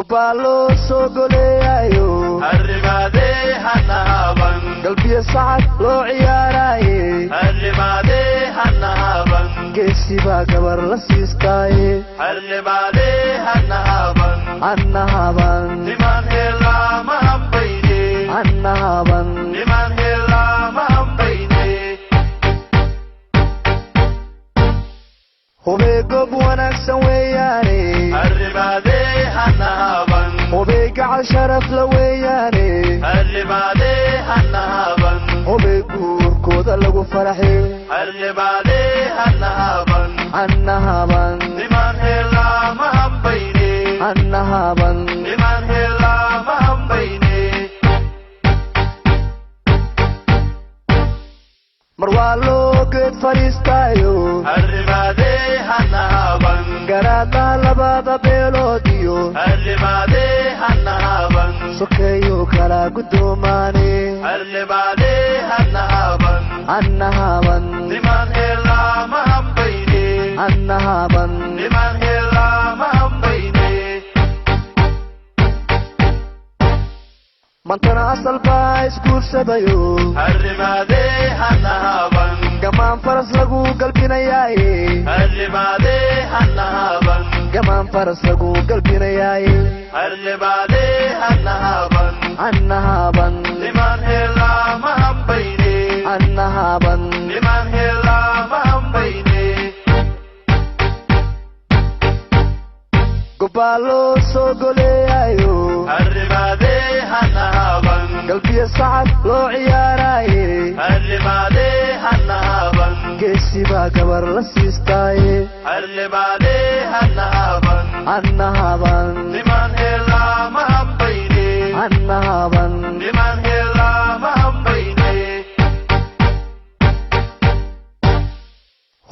قبالو سوغوليايو الرمادي هنهابن قلبي سعد لو عياراي الرمادي هنهابن قيسي با قبر لسيستاي الرمادي هنهابن عنهابن لمن هلا مهم بيني عنهابن لمن هلا مهم بيني هوبي قب ونكسن وياني الرمادي هنهابن هوبي قعد شرف لوياني الرمادي هنهابن هوبي قور كودا لغو فرحي الرمادي هنهابن عنهابن لمن هلا مهم بيني عنهابن لمن هلا مهم بيني مروالو قد فريستايو الرمادي هنهابن قرادا لبادا بيلوديو الرمادي هنهابن سكيو كلا قدوماني الرمادي هنهابن عنهابن لمن هلا مهم بيني عنهابن لمن هلا مهم بيني منطنا أصل بايس قول سبايو الرمادي هنهابن قمان فرس لغو قلبنا ياي الرمادي هنهابن قمان فرس لغو قلبنا ياي الرمادي هنهابن عنهابن لمن هلا مهم بيني عنهابن لمن هلا مهم بيني قبالو سوغوليايو الرمادي هنهابن قلبي سعد لو عياراي الرمادي هنهابن قيسي با قبر لسيستاي الرمادي هنهابن عنهابن لمن هلا مهم بيني عنهابن لمن هلا مهم بيني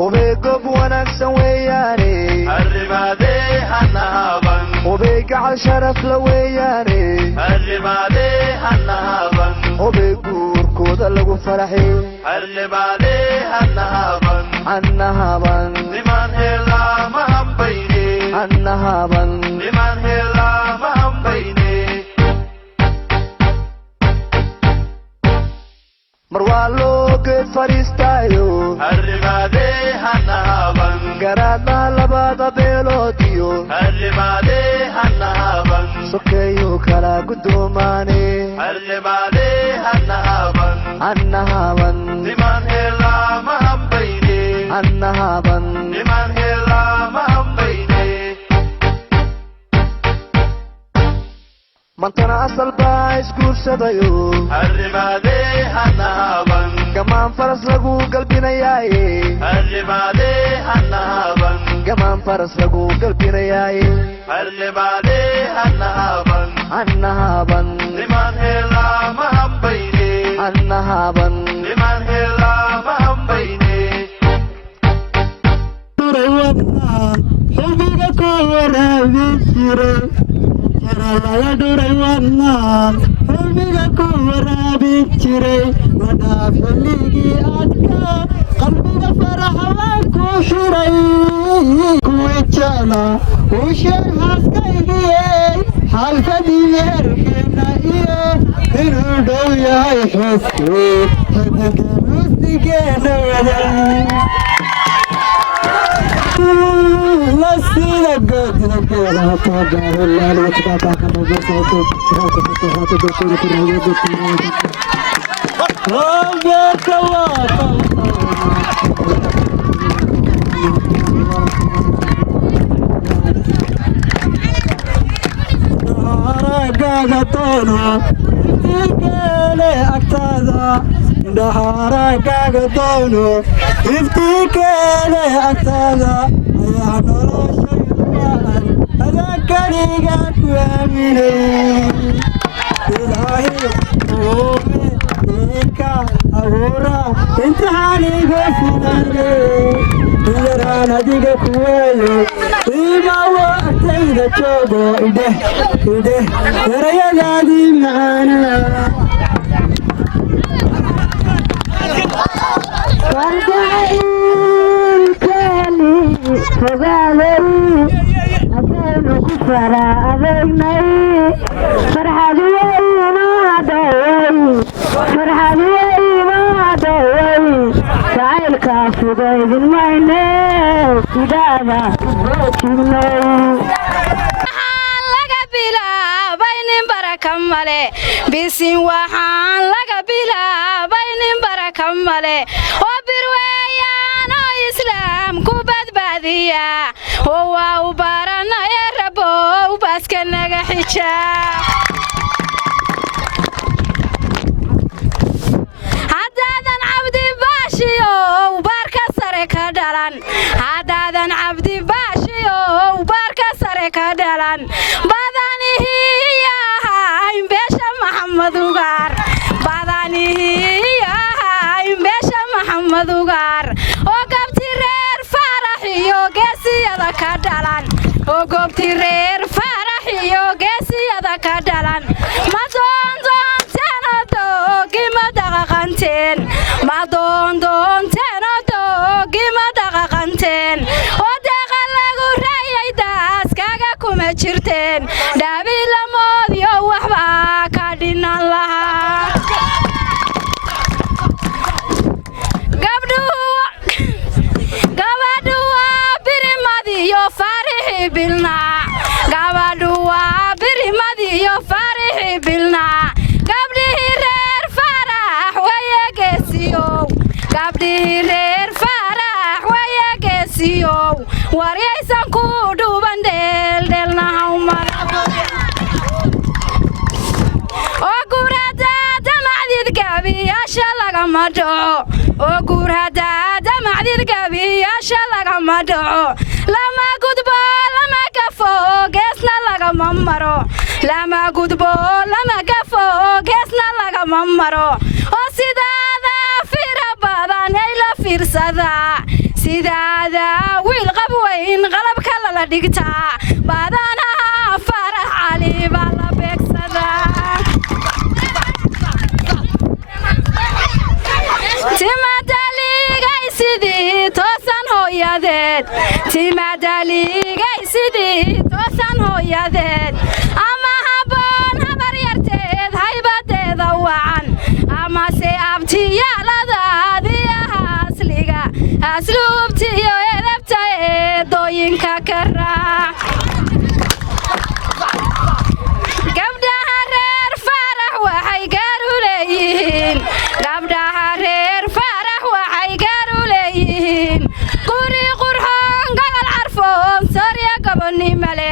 هوبي قب ونكسن وياني الرمادي هنهابن هوبي قعد شرف لوياني الرمادي هنهابن هوبي قور كودا لغو فرحي الرمادي هنهابن عنهابن لمن هلا مهم بيني عنهابن لمن هلا مهم بيني مروالو قد فريستايو الرمادي هنهابن قرادا لبادا بيلوديو الرمادي هنهابن سكيو كلا قدوماني الرمادي هنهابن عنهابن لمن هلا مهم بيني عنهابن لمن هلا مهم بيني منطنا أصل بايس قول سبايو الرمادي هنهابن قمان فرس لغو قلبنا ياي الرمادي هنهابن قمان فرس لغو قلبنا ياي الرمادي هنهابن عنهابن لمن هلا مهم بيني عنهابن لمن هلا مهم بيني حبيبك ورابي جري لا يدري والنار حبيبك ورابي جري وداف اللي أتكا قلبك فرح وكشري كويتشانا وشرحس كيجي حالك دي مركنا إيه إنو دو يا حسكي هدك مستكين ودي لسينا قد نكينا طاقة ولا الوقت كما جسوك راتب الدكتور كرهية ربك الله قاقتونا تيكالي أكتادا دهارا قاقتونا تيكالي أكتادا يا نور شيطان هذا كريقك وامني إلهي قومي إيكا أورا انت حالي بفناني إيرانا ديك كويلو إيما وقتي ذا تشوغو إيده وريا دادي معانا فارجعين كالي فغالي أكينو كفرا أبني فرحة وينا دوي فرحة وينا دوي سعيل كافي ضيب المعنى كدابة كنوي male bisin waxaan laga bilaabay nin baraka male oo birweeyaan oo islaam ku badbaadiya oo waa u baranaya rabo baaska naga xijaab haddaadan cabdi baashiyo baarka sare ka dhalan haddaadan cabdi baashiyo baarka sare ka dhalan madugar badaniya imbesha maxamadugar oo gabti reer farax iyo geesiyada ka dhalan oo gobti reer farax iyo geesiyada ka dhalan ma doondoonteen gima dhaqanteen ma doondoonteen gima dhaqanteen oo deeqa lagu raayay daas kaga kuma jirteen dhaabilamoodiyo waxba wariyaysan ku dhuuban dheeldheelnahawmar oo guurhadaada macdid gabiyaasha lagama dhaco oo guurhadaada macdid gabiyaasha lagama dhaco lama gudbo lama gafo geesna lagama maro lama gudbo lama gafo geesna lagama maro oo sidaada fira badan ay la fiirsada sidaada wiil qab weyn qalabka lala dhigtaa badanaha farax cali baa la beegsadaa timadaaligay sidii toosan hooyadeed timadaaligay sidii toosan hooyadeed ama habboon habar yarteed haybadeeda wacan amase abtiyaaladaadiyaha asliga asluubtiyo edabta eedooyinka ka raac gabdhaha reer farax waxay gaar u leeyihiin gabdhaha reer farax waxay gaar u leeyihiin guri qurxoon gogol carfoon soorya gobonimale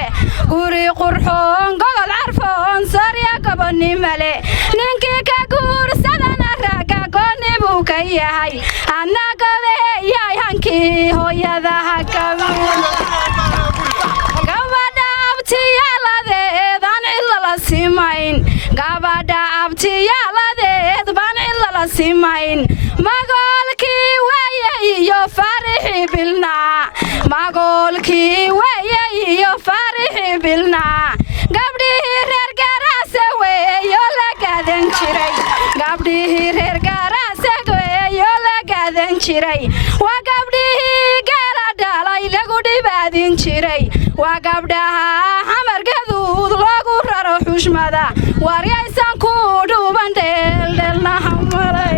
guri qurxoon gogol carfoon soorya gobonimale ninkii ka guursadana ragga gooni buu ka yahay annagodeeyay hankii hooyadaha kabiil gabadha abtiyaaladeed aan cilla la simayn gabadha abtiyaaladeed baan cilla la simayn magoolkii weeye iyo farixi bilnaa magoolkii weeye iyo farixi bilnaa gabdhihii reer garaase weeyo la gaadan jiray gabdhihii reer garaase weeyo la gaadan jiray waa gabdhihii gaala dhalay lagu dhibaadin jiray waa gabdhaha xamargaduud loogu raro xushmada waryaysan ku dhuuban dheeldheelnahamalay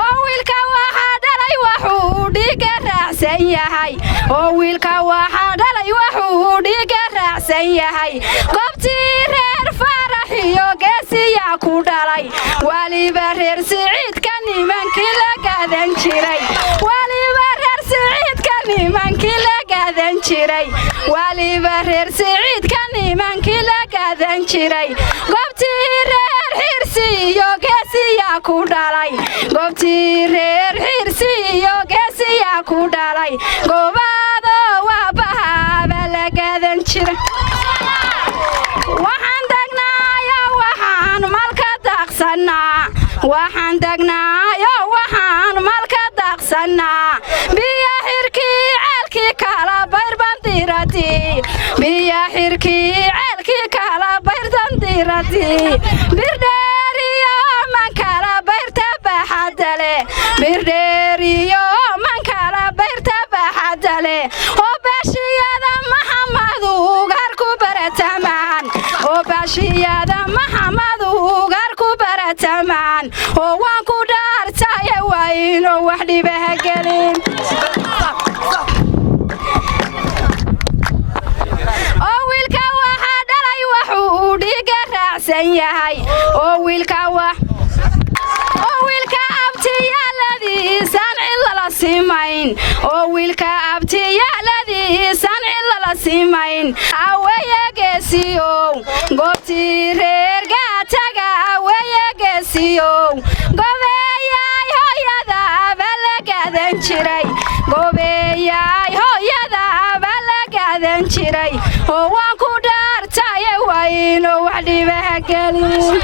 oo wiilka waxaa dhalay waxuu dhiiga raacsan yahay oo wiilka waxaa dhalay waxuu dhiiga raacsan yahay goobtii reer farax iyo geesiyaa ku dhalay waliba reer siciidka nimankii la gaadan jiray waliba reer siciidka nimankii la gaadan jiray waliba reer siciidka nimankii la gaadan jiray goobtii reer xirsi iyo geesiyaa ku dhalay goobtii reer xirsi iyo geesiyaa ku dhalay goobaado waabahaaba la gaadan jiray waxaan degnaayo waxaan malka daaqsanaa waxaan degnaayo waxaan malka daaqsanaa biyo xirkii ceelkii kala bayrbandiradii biyo xirkii ceelkii kala bayrdandiradii birdheeriyo man kala bayrta baxadale birdheeriyo man kala bayrta baxadale oo beeshiyada maxamad maxamadu ugaarku baratamaan oo waan ku dhaartaya waa inuu wax dhibaha gelin oo wiilka waxaa dhalay wuxuu dhiiga raacsan yahay oo wiilka abtiyaaladiisaan cidlala simayn oo wiilka abtiyaaladiisaan cidlala simayn aweeye geesiyow goobtii reer gaataga aweeye geesiyow gobeeyay hooyada baa la gaadan jiray gobeeyay hooyada baa la gaadan jiray oo waan ku dhaartaya waa inuu wax dhibaha gelin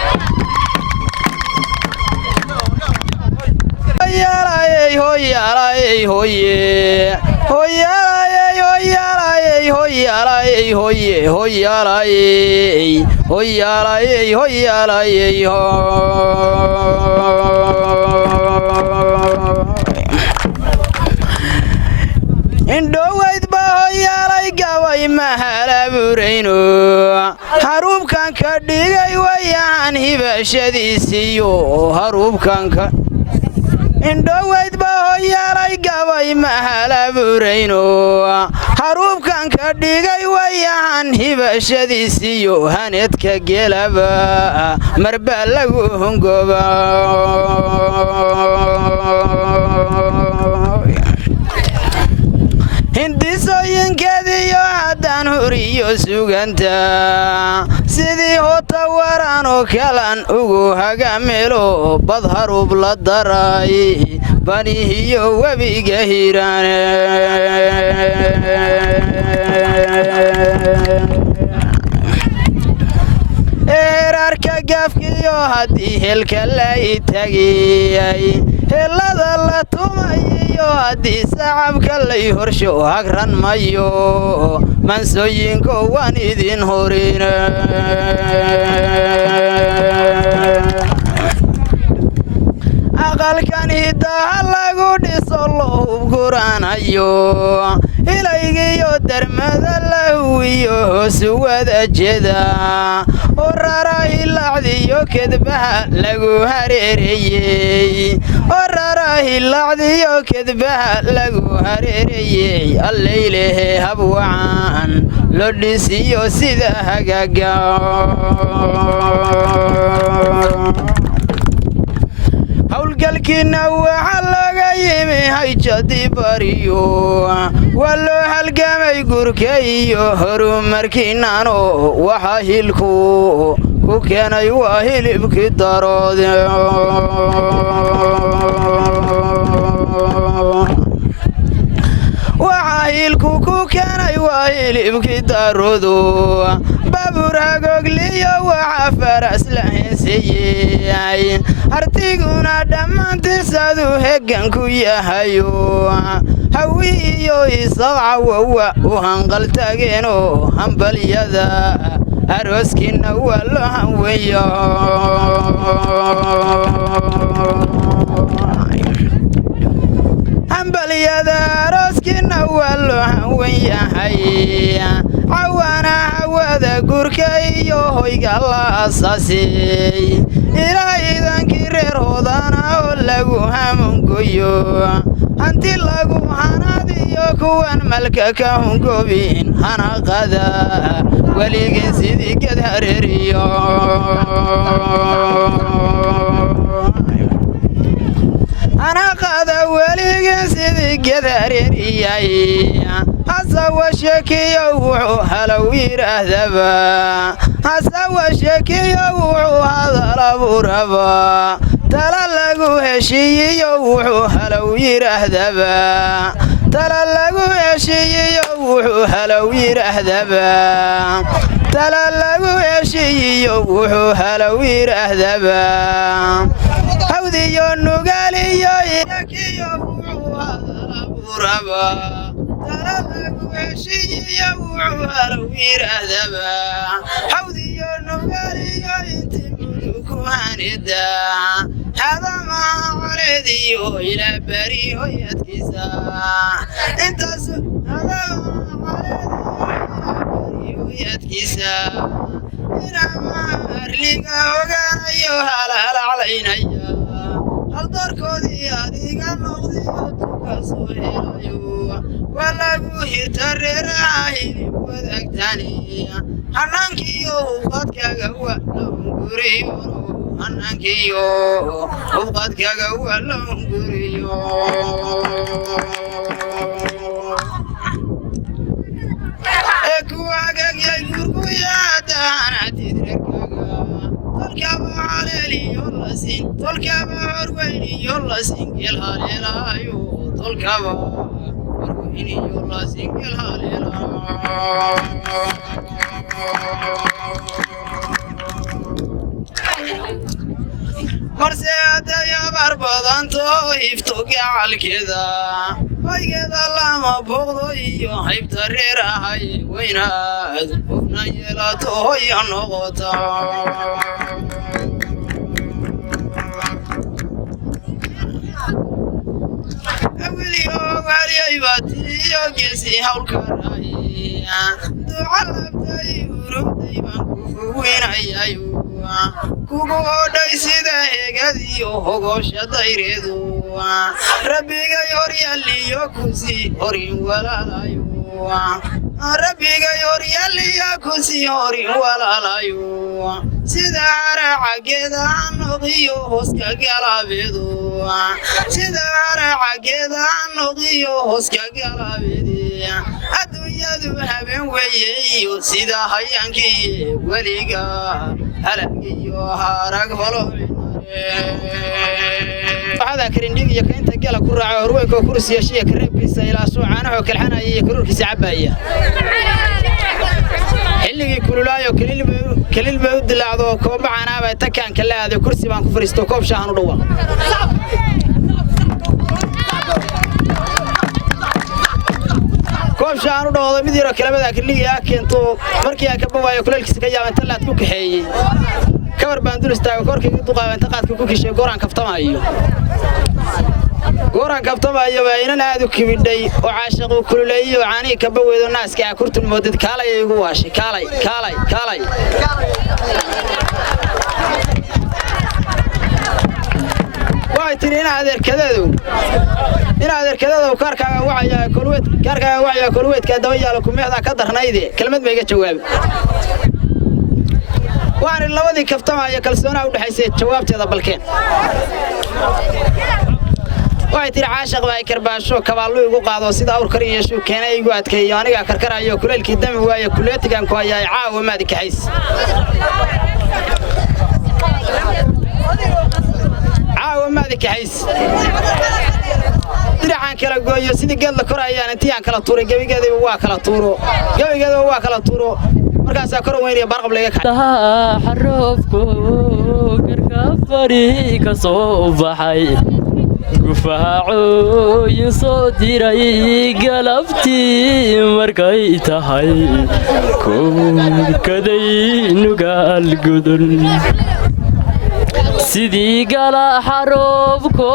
indhowayd baa hoyaalay gabay mahalaburayno haruubkan ka dhigay wayaan hibashadiisiyo haruubkanka indhowayd baa hoyaalay gabay mahalaburayno haruubkan ka dhigay wayaan hibashadiisiyo haneedka gelaba marbaa lagu hungoba hindisooyinkeediyo haddaan huriyo suganta sidii hota waran oo kalan ugu hagamelo bad haruub la daray banihiyo webiga hiiraane eerarka gaafkiyo haddii helka la itagiyay helada la tumayiyo haddii sacabka lay horsho hagran mayo mansooyinko waan idin horina aqalkan hidaha lagu dhiso loo hubguranayo ilaygiyo darmada la huwiyo hoosu wada jeda oo rarahilacdiyo kedbaha lagu hareereyey allaylehe habwacan lo dhisiyo sida hagaga hawlgalkiina waxa laga yimi hayjadi bariyo waa loo halgamay gurka iyo horumarkiinano waxa hilku ku keenay waa hilibkii daroode waxa hilku ku keenay waa hilibkii daroodo baabur hagogliyo waxa faras la heensayey artiguna dhammaantiisadu hegan ku yahayo hawi iyo isabca wawa u hanqaltageenoo hambalyada arooskiina waa loo hanweeyo hambalyada arooskiina waa loo hanwen yahay cawana hawada gurka iyo hoyga la asaasay ilaa iidankii reer hoodana oo lagu hamungoyo hanti lagu hanadiyo kuwan malka ka hungoobin hanaqada weligeen sidii ged hareeriyo hanaqada weligeen sidii ged hareeriyay hasawa sheekiyo wuxuu halow yidhaahdaba hasawa sheekiyo wuxuu hadal abuuraba tala lagu heshiiyiyo wuxuu halow yidhaahdaba tala lagu heshiiyiyo wuxuu halow yidhaahdaba tala lagu heshiiyiyo wuxuu halow yidhaahdaba hawdiyo nugaaliyo ilakiyo wuxuu hadal abuuraba tala lagu heshiiyiyo wuxuu halow yidhaahdaba hawdiyo nugaaliyo inti muluku hanida hadama coleediyo ila bari hoyadkiisa intaas hadama coleediyo ila bari hoyadkiisa Arliga ogaanayo halaal calaynaya hal doorkoodii adiga noqdiyo tuka soo helayo waa lagu hirta reeraha hilib wadaagtani hannaankiyo ubadkaaga waa loonguriyo hannaankiyo ubadkaaga waa loonguriyo kuwagagyay gurguyaadana tidrekaga tolkaba haleeliyo lasin tolkaba horweyniyo lasin gel haleelaayo tolkaba horweyniyo lasin gel haleelaayo marse hadday abaar badanto hifto gacalkeeda waygeeda lama booqdo iyo haybta reer ahay weynaad qofna yeelato hoya noqota awiliyo gaariyay baatiyo geesi hawlkaraay duca labtay urugday baan kugu weynayayo kugu hodhay sida hegadiyo hogosha dayreedu rabbigay horyaliyo kusi horin walaalayo rabbigay horyaliyo kusi horin walaalayo sida haracageeda noqiyo hooska galaabeedu sida haracageeda noqiyo hooska galaabeedi adduunyadu habeen weeye iyo sida hayaankii weliga halagiyo harag holo waxaad karindhig iyo kaynta gala ku raaco horweynka kursi yeeshiya kareebkiisa ilaa suucaanaha kalxanaya iyo karuurkiisa cabaya xilligii kululaayo kaliil bay u dilaacdo kooba canaaba takaanka la aaday kursi baan ku fariisto koob shaahan u dhawaaq koob shaahan u dhawaqdo mid yaro kalamada kirliga keento markii ay ka bawaayo kuleelkiisa ka yaabanta laad ku kaxeeyay kabar baan dul istaago korkayga duqaabanta qaadka ku kishay gooraan kaftamayo baa inan aad u kibidhay oo caashaqu kululeeyo caanii ka baweedo naaska ah kurtun moodid kaalay igu waashay kaalay way tiri in adeerkadeedu kaarkaaga wacaya kolweedka daba yaalo kumeexda ka darnayde kelmad ma iga jawaabi waan labadii kaftamaya kalsoonaa u dhaxaysay jawaabteeda balkeen waxay tiri caashaq baa karbaasho kabaallu igu qaado sida awr kar yeesho keenay igu adkeeyo aniga karkarayo kuleelkii dami waaye kuleetigan ku hayay caawa maadi kaxays diracaan kala gooyo sidii geed la korayaan intii aan kala tuuray gabigeedaba waa kala tuuro markaasaa kor weynaya barqab laga kacay xarofku garka fari ka soo baxay gufaacoyin soo diray galabtii markay tahay kurkaday nugaal gudun sidii gala xarofku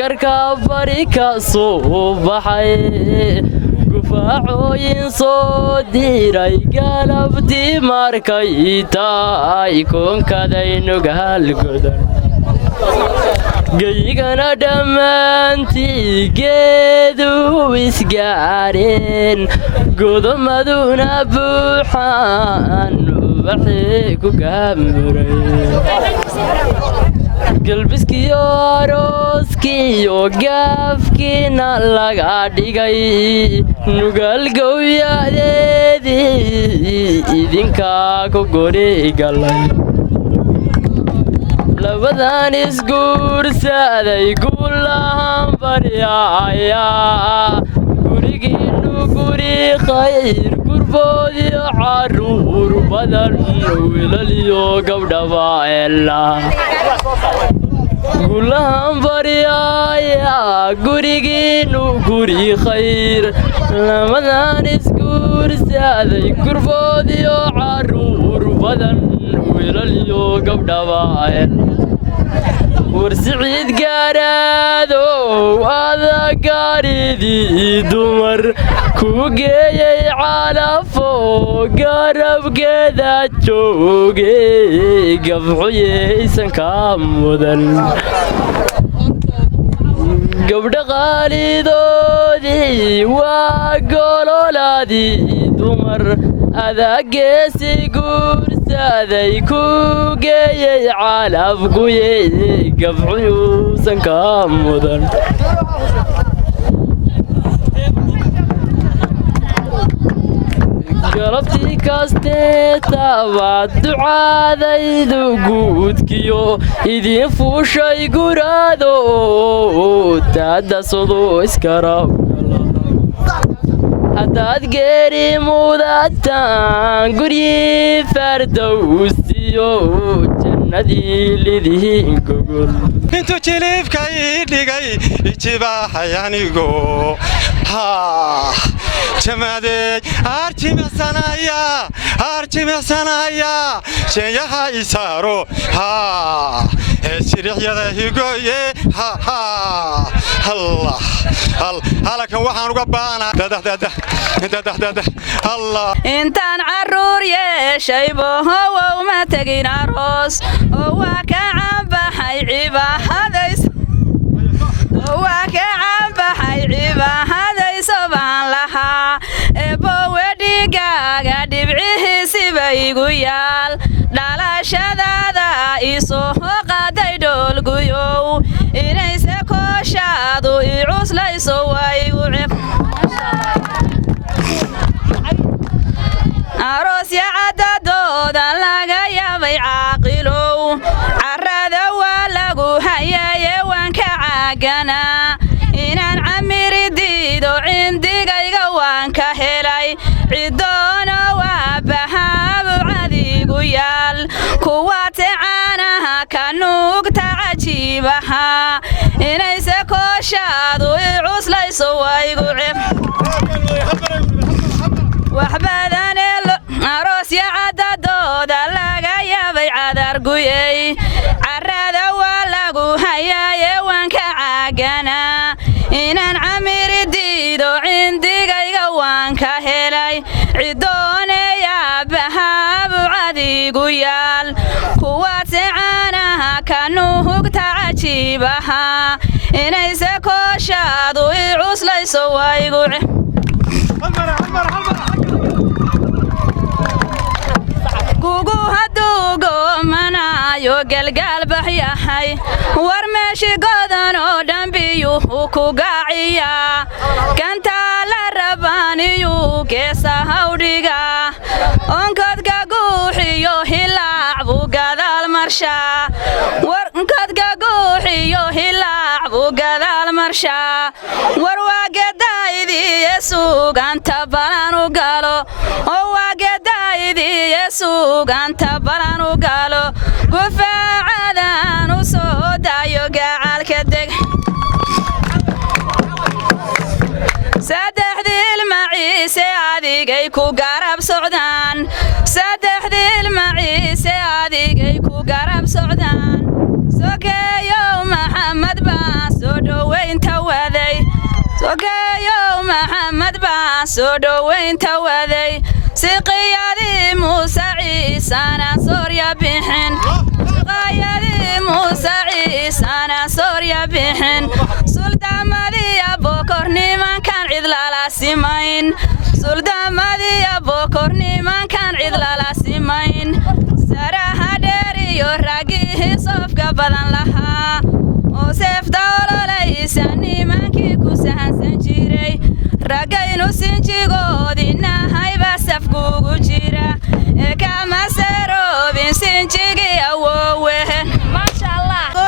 garka fari ka soo baxay gufaacoyin soo diray galabtii markay tahay kurkaday nugaal gudun gaygana dhammaantii geedu isgaareen godomaduna buuxaan ubaxii ku gaamuray galbiskiyo arooskiyo gaafkiina laga dhigay nugaal gowyadeedii idinkaa ku gori galay labadan isguursaday guulahan baryaaya gurigiinu guri khayr gurboodiyo caruur badan wiilaliyo gabdhaba ela guulahan baryaaya gurigiinu guri khayr labadan isguursaday gurboodiyo caruur badan wiilaliyo gabdhaba warsiciid gaaraadow ada gaaridii dumar ku geeyay calafo garabgeeda jooge gabxuyaysan ka mudan gabdha qaalidoodii waa gololaadii dumar adaageesi guursaday ku geeyey calafkuye gabxuyuusan ka mudan galabtii kastee tabaad ducaadaydu guudkiyo idiin fuushay guraado taadasadu iskarabgala haddaad geeri mudataan guryii fardowsiyo jannadii lidihiin gogol intuu jiliifka ii dhigay ijibaaxay anigo jamaadey arjimicsanaya jeenyaha isaaro sirixyada higoye halakan waxaan uga baanaa intaan caruur yeeshaybo how ma tegin aroos oo waa ka caanbaxay cibaahadayso baan lahaa eebbowe dhigaaga dhibcihiisiba igu yaal dhalashadaada isoo qaaday dhoolguyow inayse kooshaadu i cuslayso waa igu aroosya caddadooda laga yaabay caaqilow carrada waa lagu hayaye waan ka caaganaa inaan camiri diido cindigayga waan ka helay ciddoono waa bahaabu cadigu yaal kuwa ticaanaha ka nuugta cajiibaha inayse kooshaadu i cuslayso waa igu aroosya caddadooda laga yaabay cadarguyey carrada waa lagu hayaaye waan ka caaganaa inaan camiri diido cindigayga waan ka helay ciddooneyaa bahaabu cadigu yaal kuwa ticaanaha ka nuhugta cajiibaha inayse kooshaadu i cuslayso waa igu gugu hadduu goomanaayo galgaalbax yahay war meeshi godan oo dhambiyuhu ku gaaciyaa kantaa la rabaaniyuu geesa hawdhiga onkadka guuxiyo hilaac buu gadaal marshaa warnkadka guuxiyo hilaac buu gadaal marshaa war waa gedaaydii suganta balan u galo oo waa gedaaydii suganta balan u galo gufaacadan u soo daayo gacalka deg saddexdii ilmaciise adigay ku garab socdaan saddexdii ilmaciise adigay ku garab socdaan sokeeyow maxamed baa soo dhowaynta waday sokeeyow maxamed baa soo dhowaynta waday siqiyadii muuse ciisana soorya bixin siqayadii muuse ciisana soorya bixin suldamadiya bokor nimankan cid lala simayn suldamadiya bokor nimankan cid lala simayn saraha dheer iyo raggihii sofka badan lahaa oo seefta ololaysa nimankii ku sahansan jiray raggaynu sinjigoodinahaybaa safkuugu jira ee kama seroobin sinjigii awowehen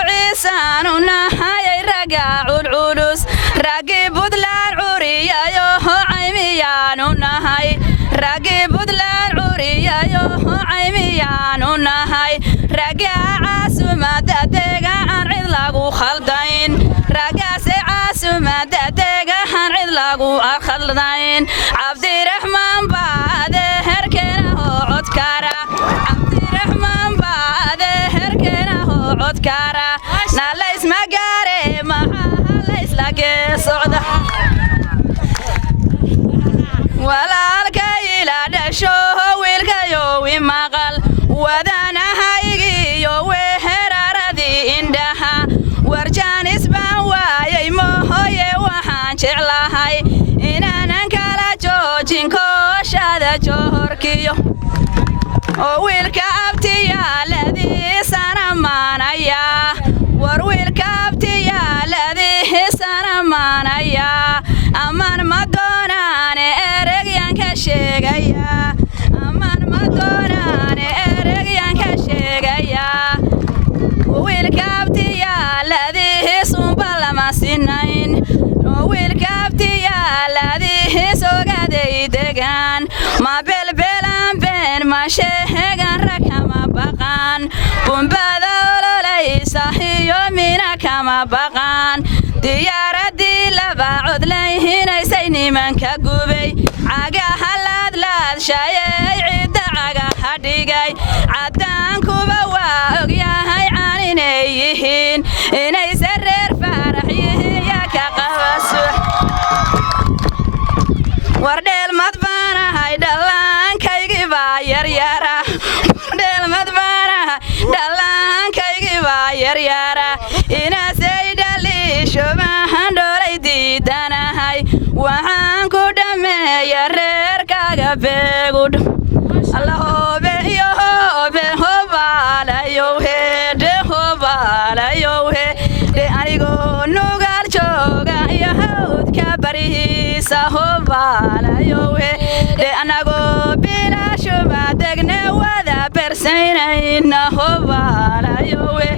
ciisaanu nahayay ragga culculus raggii buntland curiyayoho caymiyaanu nahay raggii buntland curiyayoho caymiyaanu nahay raggaa caasumada deegaan cid lagu khaldayn raggaase caasumada deegaan cid lagu khaldayn cabdiraxmaan baade herkeena oo codkara cabdiraxmaan baade herkeena oo codkara nalaysma gaare maxaa laysla geesocda walaalka ila dhasho wiilkayow i maqal johorkiyo oo wiilka abtiyaaladii sanamaanaya war wiilka abtiyaaladii sanamaanaya aman ma doonaane eragyan ka sheegaya aman ma doonaane eragyan ka sheegaya wiilka abtiyaaladii sunba lama sinayn wiilka abtiyaaladii sogaday degaan ma belbelan been ma sheegan rakama baqan bumbada ololaysa iyo mina kama baqan diyaaradii laba codlayhinaysay nimanka gubay cagaha laadlaadshayay cidda cagaha dhigay caddaankuba waa ogyahay caninay yihiin inayse reer faarax yihiiya ka qabaso wardheel madbaanahay dhallaankaygii baa yaryara wardheel madbaanahay dhallaankaygii baa yaryara inaasay dhaliisho maxaan dhoolay diidanahay waxaan ku dhammeeya reerkaaga beegudh alla hoobe iyo hoobe hobaalayohe dhe hobaalayohe dhe anigoo nugaal jooga iyo hawdka barihiisa hobaalayohe dhe anagoo bilaashuma degne wada bersaynayna hobaalayohe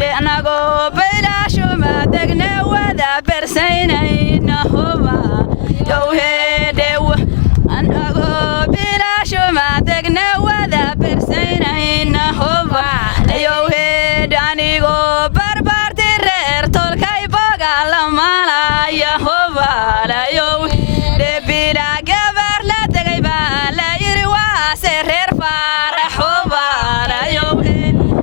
dhe anagoo bilaashuma degne wada bersaynayna hobaalayohe dhe anagoo bilaashuma degne wada bersaynayna hobaalayohe dhe anigoo barbaarti reer tolkay boga la maalaya hobaalayohe dhe bilaa gabar la degay baa la yiri waase reer faarax hobaalayohe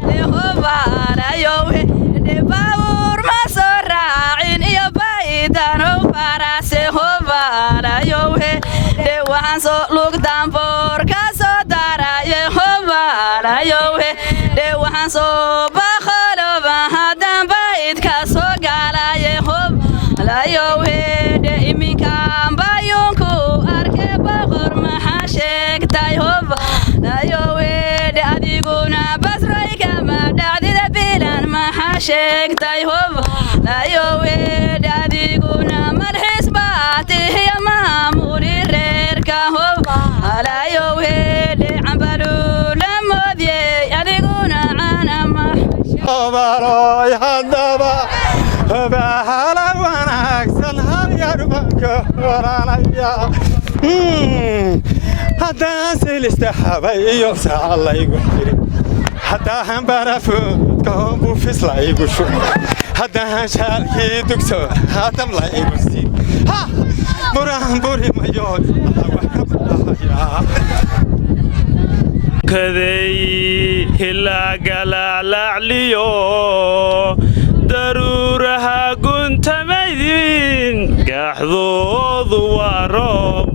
dhe hobaalayohe dhe baabuur ma soo raacin iyo baydano faraase hobaalayohe dhe waxaan soo lugdaanboor ka soo daraye hobaalayohe dhe waxaan soo bakholoba haddaan baydka soo gaalaye hobaalayohe dhe iminkaan bayuunku arke boqor maxaa sheegtay hobaalayohe dhe adiguna basray kama dhacdida bilan maxaa sheegtay hobaalayohe dhe adiguna malxiis baatihiya maamuli reerka hobaalayohe dhe cambalu la moodyey adiguna caanama Obaroy haddaba bahala wanaagsan hal yarbanka waranaya haddaan silista habay iyo saalaygu xiri haddaan barafoodka buufis laygu shub haddaan shaalkii dugso haddam laygu siin ha buraan buri mayood wax ka baxaya kaday hilaagalaalacliyo daruuraha guntamaydin gaaxdoodu waa roob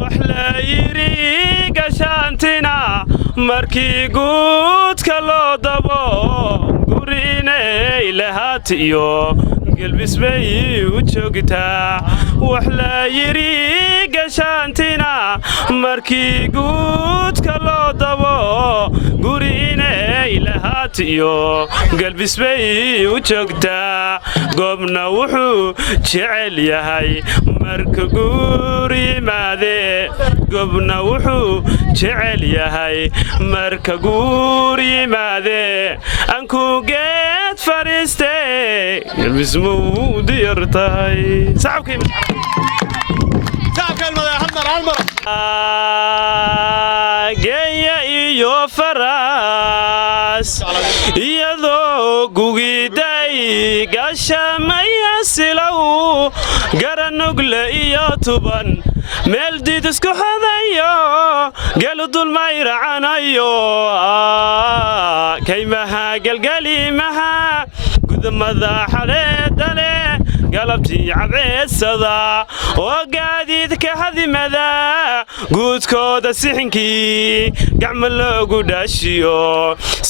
wax la yidhi gashaantina markii guudka loo dabo guriinay lahaatiyo gelbisbay u joogtaa wax la yidhi gashaantina markii guudka loo dabo guriinay lahaatiyo gelbisbay u joogtaa goobna wuxuu jecel yahay marka guur yimaade gobna wuxuu jecel yahay marka guur yimaade anku geed fariiste gelbismuu diyar tahay geeya iyo faraas iyadoo gugiday gashamaya silow garanugle iyo tuban meel diid isku xodayo gelu dulmayracanayo kaymaha galgalimaha gudamada xaleedale galabtii cadceedsada oo gaadiidka hadimada guudkooda sixinkii gacmo loogu dhaashiyo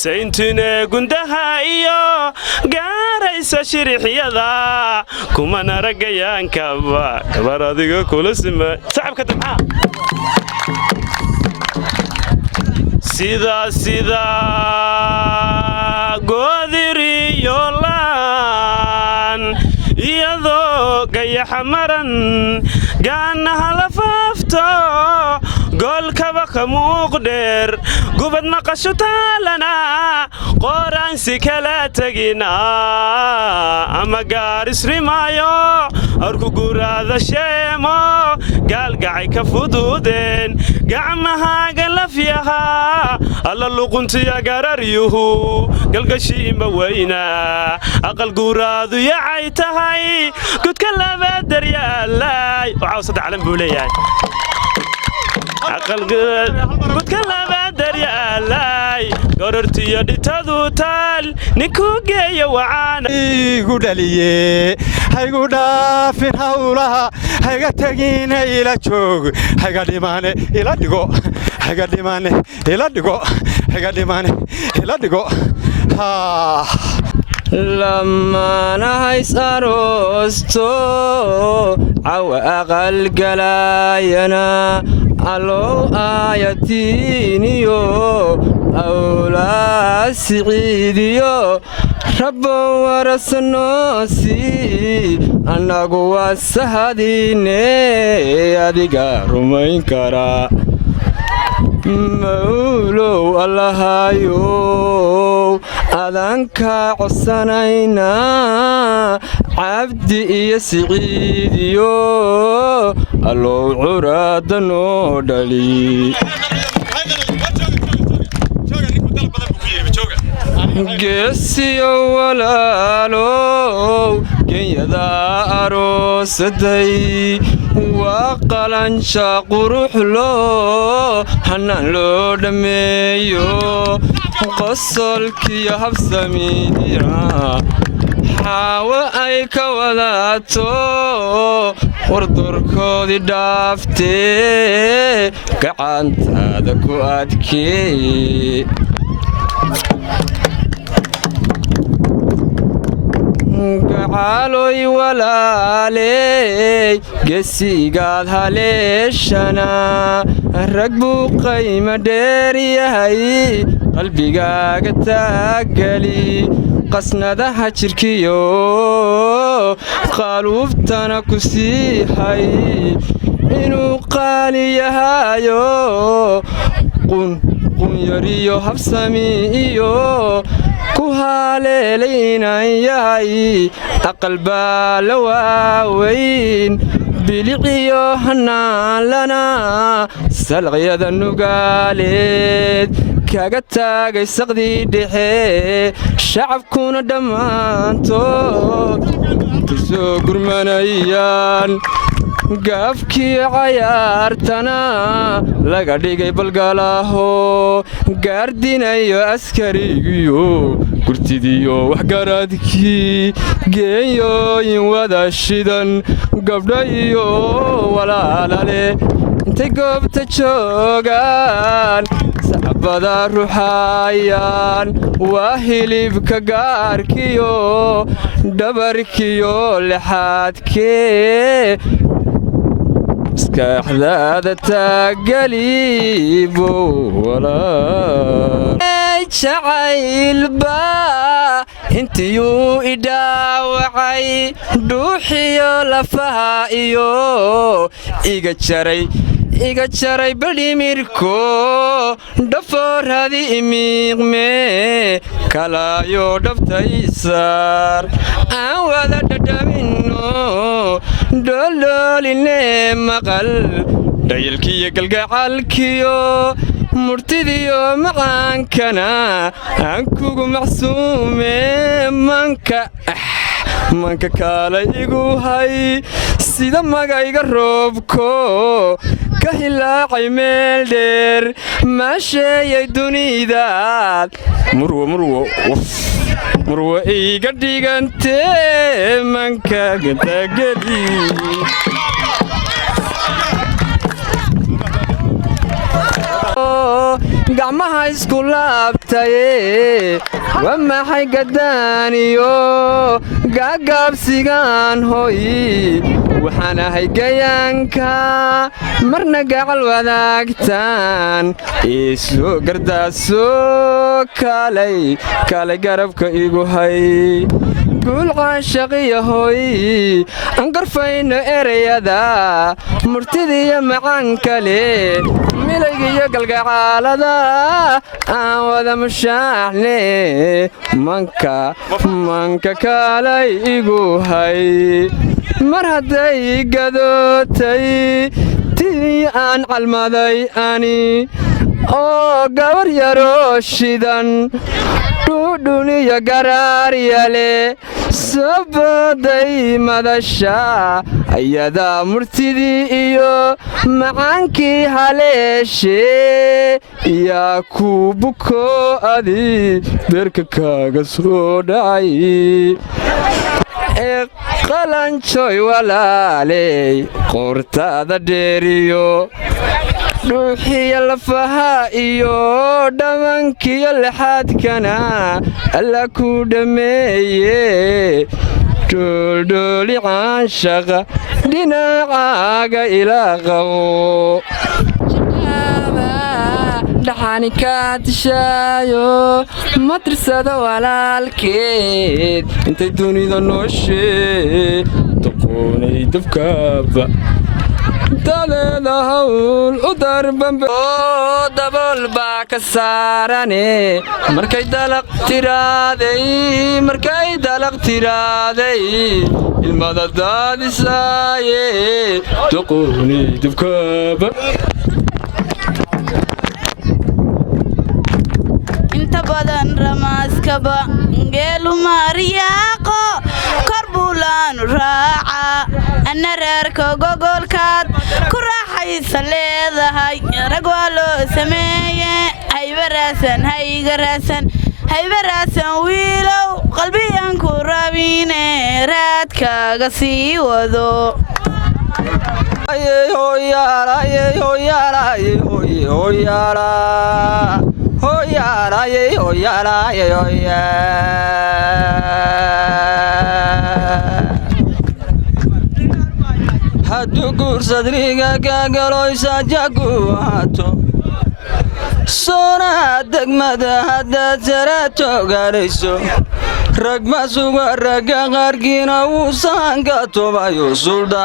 sayntune gundaha iyo gaara guulaysa shirixyada kumana ragayaankaaba gabar adiga kula sima sacabka damca sida godiriyo laan iyadoo gayaxa maran gaanaha la faafto goolkaba ka muuqdheer gubad maqasho taalana qoraansi kala tagina ama gaarisrimaayo arku guraada sheemo gaalgacay ka fududeen gacmahaaga lafyaha alla luquntiya gararyuhu galgashiima weyna aqal guraadu yacay tahay gudka labaadar yaalay waxaa saddex calan buu leeyahay gudka labaadar yaalay gorortiyo dhitadu taal ninkuu geeyo wacaana igu dhaliye haygu dhaafin hawlaha hayga tegine ila joog hayga dhimaane ila dhigo hayga dhimaane ila dhigo hayga dhimaane ila dhigo لما نهيس أروستو عو أقل قلاينا ألو آياتينيو أولا سعيديو رب ورسنوسي أنا قوى السهديني أدقى رمين كرا مولو اللهايو أذنك عصنينا عبدي يا سعيديو اللو عراد نودلي قسيو ولالو قيدا أروسدي وقلنشا قروح لو حنان لو دميو قصلك يا حبسميديا حاوة أي كوالاتو وردركودي دافتي قعانت هذا كوادكي قعالوي walaaley geesigaad haleeshana rag buu qayma dheer yahay qalbigaaga taageli qasnadaha jirkiyo qaluubtana ku sii hay inuu qaali yahayo qunyariyo habsami iyo ku haleelaynan yahay aqal baa la waaweyn biliciyo hanaan lana salqyada nugaaleed kaga taagay saqdii dhexe shacabkuna dhammaantood ku soo gurmanayaan gaafkii cayaartana laga dhigay balgalaho gaardinayo askarigiyo gurtidiyo waxgaradkii geeyooyin wada shidan gabdha iyo walaalale intay goobta joogaan sacbada ruxayaan waa hilibka gaarkiyo dhabarkiyo lexaadkee iskaaxdaada taagalibo jacaylba intiyuu idhaawacay dhuuxiyo lafaha iyo iga jaray badhimirko dhafoorhadi imiiqme kalaayo dhabtaysaar aan wada dhadhamino dhoolooline maqal dhayalkiyo galgacalkiyo murtidiyo macaankana aan kugu macsuume manka kaalay igu hay sida magayga roobko ka hilaacay meel dheer maasheeyay dunidaad murwo iga dhigantee mankaga taageli gacmaha isku laabtaye waa maxay gadaaniyo gaagaabsigaan hoy waxaan ahay gayaanka marna gacal wadaagtaan isoo gardaaso kaalay garabka igu hay guul caashaqiyahoy aan garfayno ereyada murtidiiyo macaan kale milaygiyo galgacaalada aan wada mushaaxne manka kaalay igu hay mar hadday gadootay tii aan calmaday ani oo gabar yaroo shidan dhudhuniyo garaaryale soo booday madasha ayadaa murtidii iyo macaankii haleeshee yaa ku buko adi beerka kaaga soo dhacay ee qalanjoy walaaley qoortaada dheeriyo dhuuxiya lafaha iyo dhammankiyo lexaadkana alla ku dhammeeye dhooldhooli caanshaqa dhinacaaga ilaa qabo dhaxani kaa tishaayo ma tirsado walaalkeed intay dunida nooshee doqoonay dabkaaba dadeeda hawl u darbambe oo dabool baa ka saarane markay dalaq tiraaday ilmada daadisaaye doqoonay dabkaaba inta badan ramaaskaba geelu maariyaaqo kor buulaanu raaca anna reerka gogolkaad ku raaxaysa leedahay rag waa loo sameeye hayba raasan wiilow qalbiyan ku rabine raadkaaga sii wado hadduu guursadriga gaagaloysa jagu ahaato soonaa degmada haddaad saraato gaadhayso rag ma suga ragga qaarkiina wuu sahanka tubayo suldaan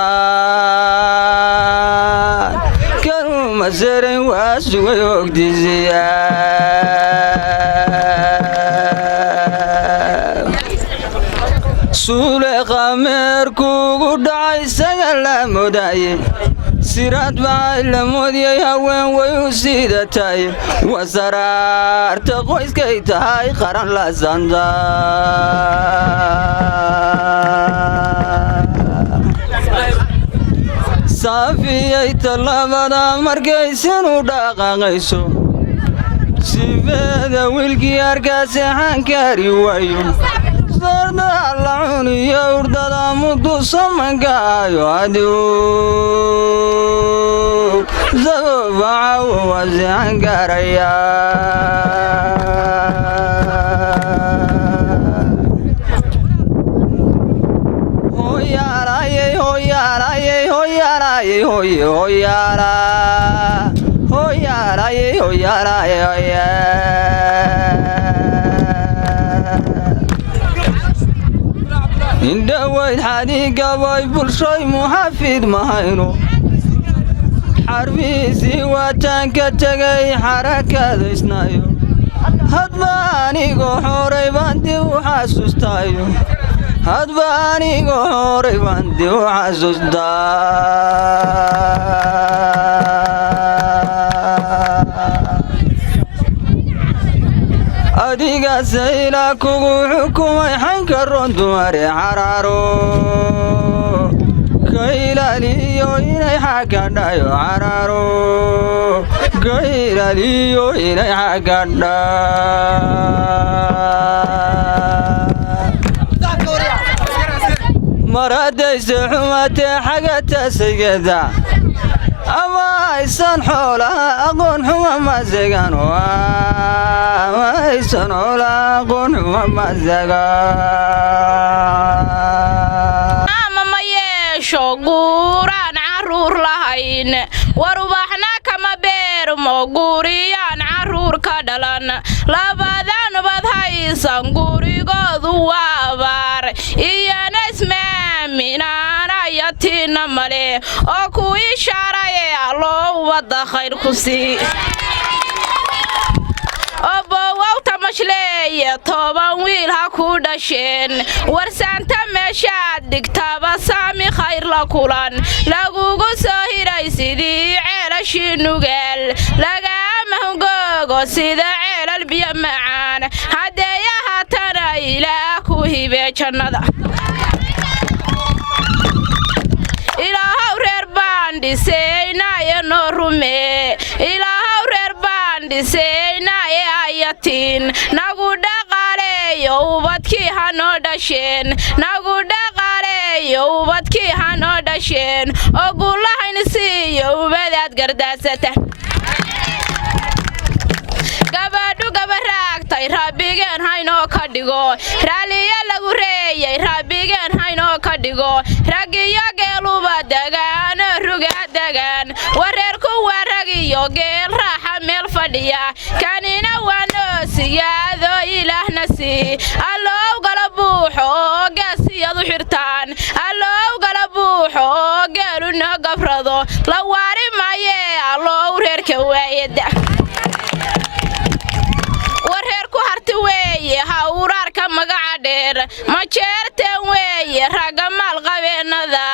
kanuu masaran waa sugay ogdiisiya suule qameerkuugu dhacay isaga la moodaaye siraad bacay la moodiyey haween way u siidatay wasaraarta qoyskay tahay qaran la sanda saafiyay talabada markaysinu dhaqaaqayso sifeeda wiilkii arkaasexaan kaari waayo sorda la cuniyo urdada muddu samankaayo adiu zababacaw waseexan gaaraya indhawayd xadhiigabay bulshoy muxafid mahayno xarbihiisii waataan ka tegay xarakadaysnayo hadba anigoo xoray baan dib u xasuustaayo adigaase ilaa kugu xukumay xanka roon dumare xaraaro ka ilaaliyo inay xagadhayo xaraaro ka ilaaliyo inay xagadha maradayse xumatee xaga taasaygeeda ama aysan xoolaha aqoon xuma ma masegan aysan olaaqon masegan ma yeesho guuraan caruur lahayn war ubaxna kama beermo guuriyaan caruur ka dhalan labadan bad haysan gurigoodu waa abaar iyana ismaaminaana yatiina male oo ku ishaaraye alloo wada khayr ku sii obowow tamashleeye 10 wiil ha ku dhasheen warsaanta meeshaad dhigtaba saami khayr la kulan lagugu soo hiray sidii ceelashii nugaal lagama hungoogo sida ceelal biyo macaan haddeeya haatana ilaah ku hibee jannada ilaahow reer baan dhisaynaye noo rumee ilaahow reer baan dhisaynaye ayatiin nagu dhaqaaleeyo ubadkii hanoo dhasheen nagu dhaqaaleeyo ubadkii hanoo dhasheen oo guulahayna siiyo ubadaad gardaasata gabadhu gabaraagtay rabbigeen haynoo ka dhigo raaliya lagu reeyay rabbigeen haynoo ka dhigo ragiyo geeluba degaan ruga degaan wareerku waa ragiyo geel raaxa meel fadhiya kanina waa noo siyaado ilaahna sii alloow gala buuxo oo geesiyadu xirtaan alloow gala buuxo oo geelu noo gabrado la waari maayee alloow reerka waayada warreerku harti weeye hawraarka magaca dheer ma jeerteen weeye ragga maalqabeennada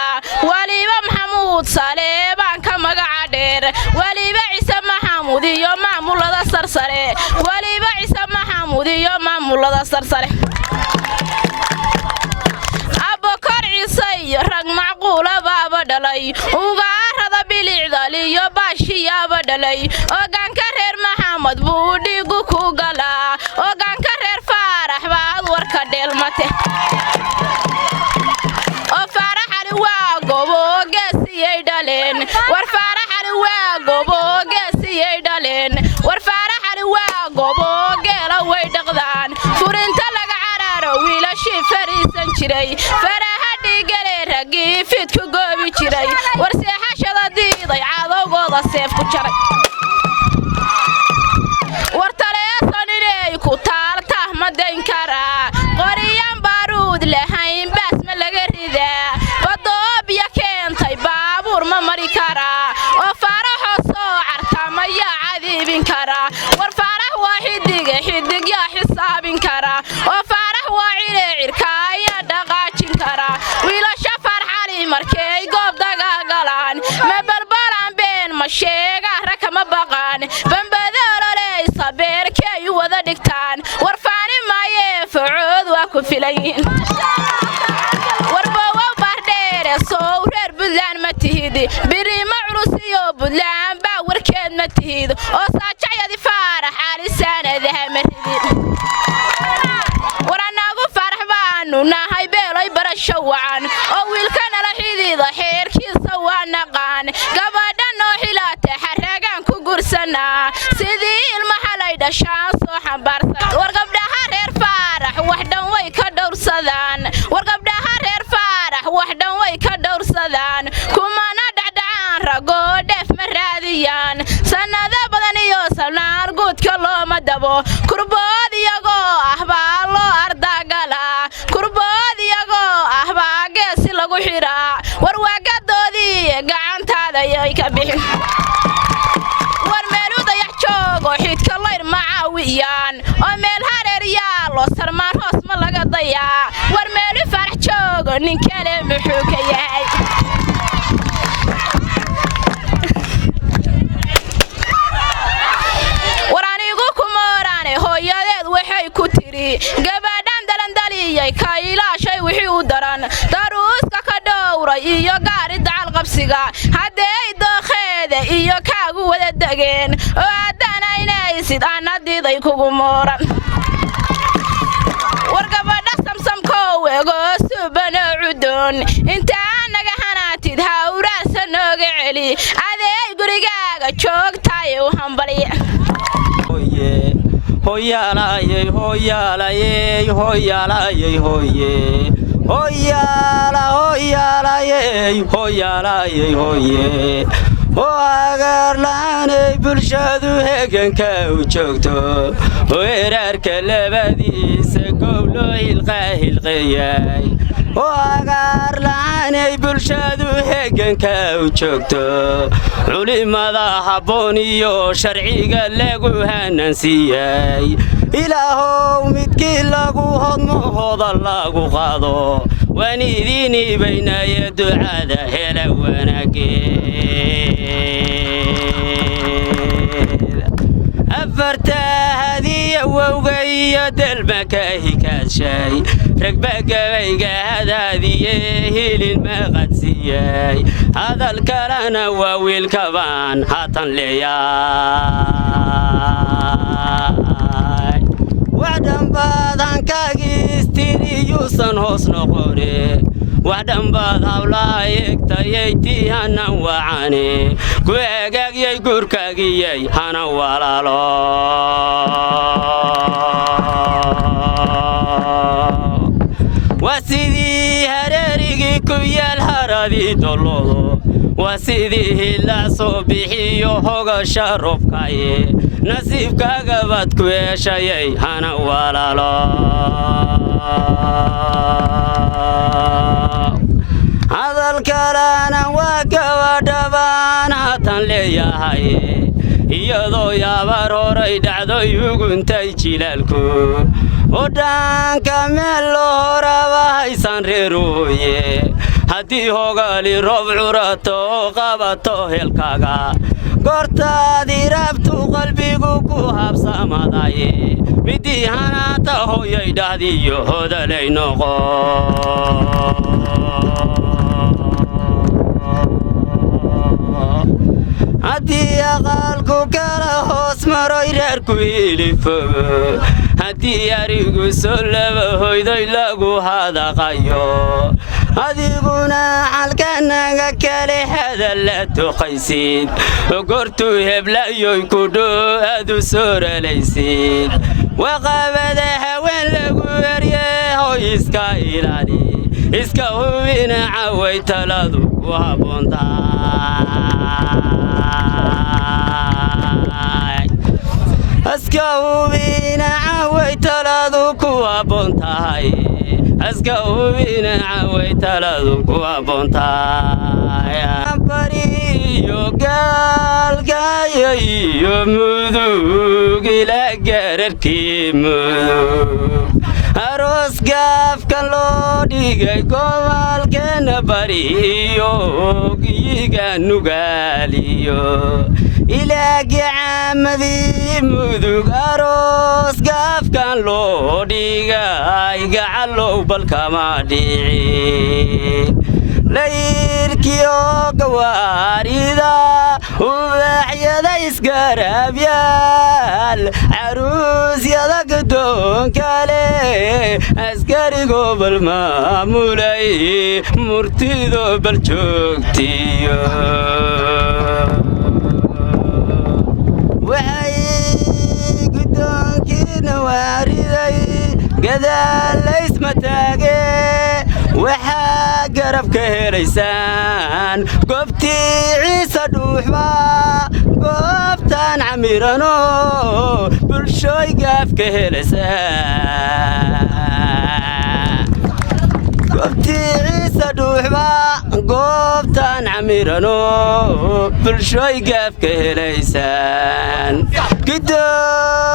waliba maxamuud saleebaan ka magaca dheer waliba ciise maxamuud iyo maamulada sarsare waliba ciise maxamuud iyo maamulada sarsare abokor ciise iyo rag macquula baaba dhalay ugaarada bilicdal iyo baashiyaaba dhalay ogaanka reer maxamed buu dhiigu ku galaa ogaanka reer faarax baad warka dheelmate oo faarax ali waa gobo geesiyay dhaleen war faarax ali waa gobo geesiyay dhaleen war faarax ali waa gobo geela way dhaqdaan furinta laga caraaro wiilashii fariisan jiray faraha dhigale ragii fidku goobi jiray war seexashada diiday cadowgooda seef ku jaray war taleesan inay ku taaltah ma dayn karaa qoriyaan baaruud lahayn baas ma laga ridaa badoobiya keentay baabuur ma mari karaa oo faaraxoo soo cartama yaa cadiibin karaa war faarax waa xidig yaa xisaabin karaa oo faarax waa cireecirka ayaa dhaqaajin karaa wiilasha farxali markay goob dagaagalaan ma balbalaan been ma sheega rakama baqaan bambadololey sabeerkay wada dhigtaan war faani maayee facood waa ku filayin war bowow baardheere soo reer buntland ma tihid biriimo culus iyo buntland baa warkeed ma tihid oo saajacyadi faarax alisaanadaha ma ridin war annagu faarax baanu nahay beelay barasho wacan oo wiilkanala xidida xeerkiisa waa naqaan gabadha noo xilaata xaragaan ku gursanaa sidii ilma halay dhashaan soo xambaarsan war gabdhaha reer faarax wax dhan way ka dhowrsadaan war gabdhaha reer faarax wax dhan way ka dhowrsadaan kumana dhacdhacaan ragoo dheef ma raadiyaan sannado badan iyo sanaan guudka looma dabo kurbood iyagoo ah baa loo ardaagalaa kurbood iyagoo ah baa geesi lagu xiraa war waagadoodii gacantaada yay ka bixin war meelu dayax joogo xidka layr macaawiyaan oo meel hareer yaalo sarmaan hoos ma laga dayaa war meelu farax joogo nin kale muxuu ka yahay war anigu kumoorane hooyadeed waxay ku tiri gabadhan dalandaliyay ka ilaashay wixii u daran daruuska ka dhowray iyo gaari dacal qabsiga haddee dookheeda iyo kaagu wada degeen oo aadanaynaysid anadiiday kugu mooran war gabadha samsamkow egoo suubano cudoon intaa naga hanaatid hawraasa nooga celi adeey gurigaaga joogtaay u hambaliya hoyaalayey hoyaalayey hoyaalayey hoye hoyaala hoyaalayey hoyaalayey hoye oo agaarlaanay bulshadu heeganka u joogto weerarka labadiisa goblo hilqaahilqeeyay oo agaarlaanay bulshadu heeganka u joogto culimada habboon iyo sharciga lagu hanansiiyay ilaahow midkii lagu hodmahooda lagu qaado waan idin ibaynaya ducada hela wanaageed afarta hadiya wowga iyo dalmakaahi kaadshay ragba gabayga hadaadiye hilin maqadsiiyay hadal kalena waa wiilkabaan haatan leeyaay waxdhanbaad hankaagiistiriyuusan hoos noqone waxdhanbaad hawlaha eegtayaytii hanan wacane ku egaagyay guurkaagiyay hana walaalo waa sidii hareerigii ku yaal haradii dollodo waa sidii hilaa soo bixiyo hogasha roobkaye nasiibkaagabaad ku yeeshayay hana walaalo hadal kalena waa gabadhabaan haatan leeyahay iyadoo yaabar horay dhacdoy uguntay jilaalku oo dhaanka meel loo horaba haysan reerooye haddii hogaali roob curato oo qabato helkaaga goortaadii raabtu qalbigu ku habsamadaye midii hanaata hooyay dhahdiyo hodalay noqo haddii aqaalku kala hoos maroy reerku hilifogo haddii arigu soo laba hoydoy lagu hadaqayo adiguna xalkanaga kale hadalla tuqaysid ogortuu heblayoy ku dhow aadu sooralaysid waqabada haween lagu erye hoy iska ilaali iska hubina caway taladu ku habboontahay iska hubina caway taladu ku habboontahay iska hubina caway taladu ku habboontahay bariyo gaalgayayo mudug ila gararkii mudug aroos gaafkan loo dhigay gobolkeena bariyo giyiga nugaaliyo ilaagi caamadii mudug aroos gaafkan loo dhigay gacalow balkama dhicin layrkiyo gawaarida ubaxyada isgarabyaal caruusyada gadoonkale askarigo bal maamulay murtido bal joogtiyo waxay gudoonkiina waariday gadaal laysma taage waxaa garab ka helaysaan goobtii ciise dhuuxba goobtaan camirano bulshooy gaaf ka helaysaan goobtii ciise dhuuxba goobtaan camirano bulshooy gaaf ka helaysaan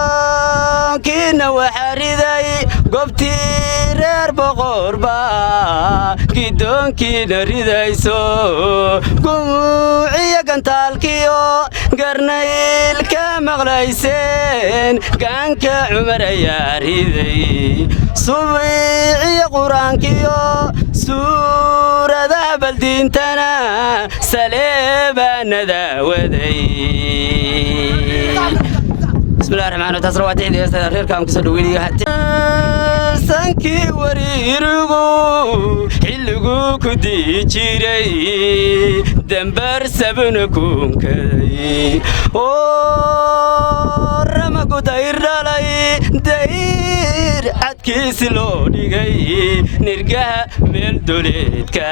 gidoonkiina waxaa riday goobtii reer boqorba gidoonkiina ridayso gumuuciyo gantaalkiyo garnayl ka maqlayseen gaanka cumar ayaa riday subiiciyo qur-aankiyo suuradaha baldiintana saleebaanada waday bismillahi raxmaan raxiim taas rawaatixdii heestada reerkaan kusoo dhaweynaya sankii wariirigu xilligu ku dii jiray dambar sabana kuunkaday oo ramagu dayr dhalay dayr cadkiisi loo dhigay nirgaha meel duleedka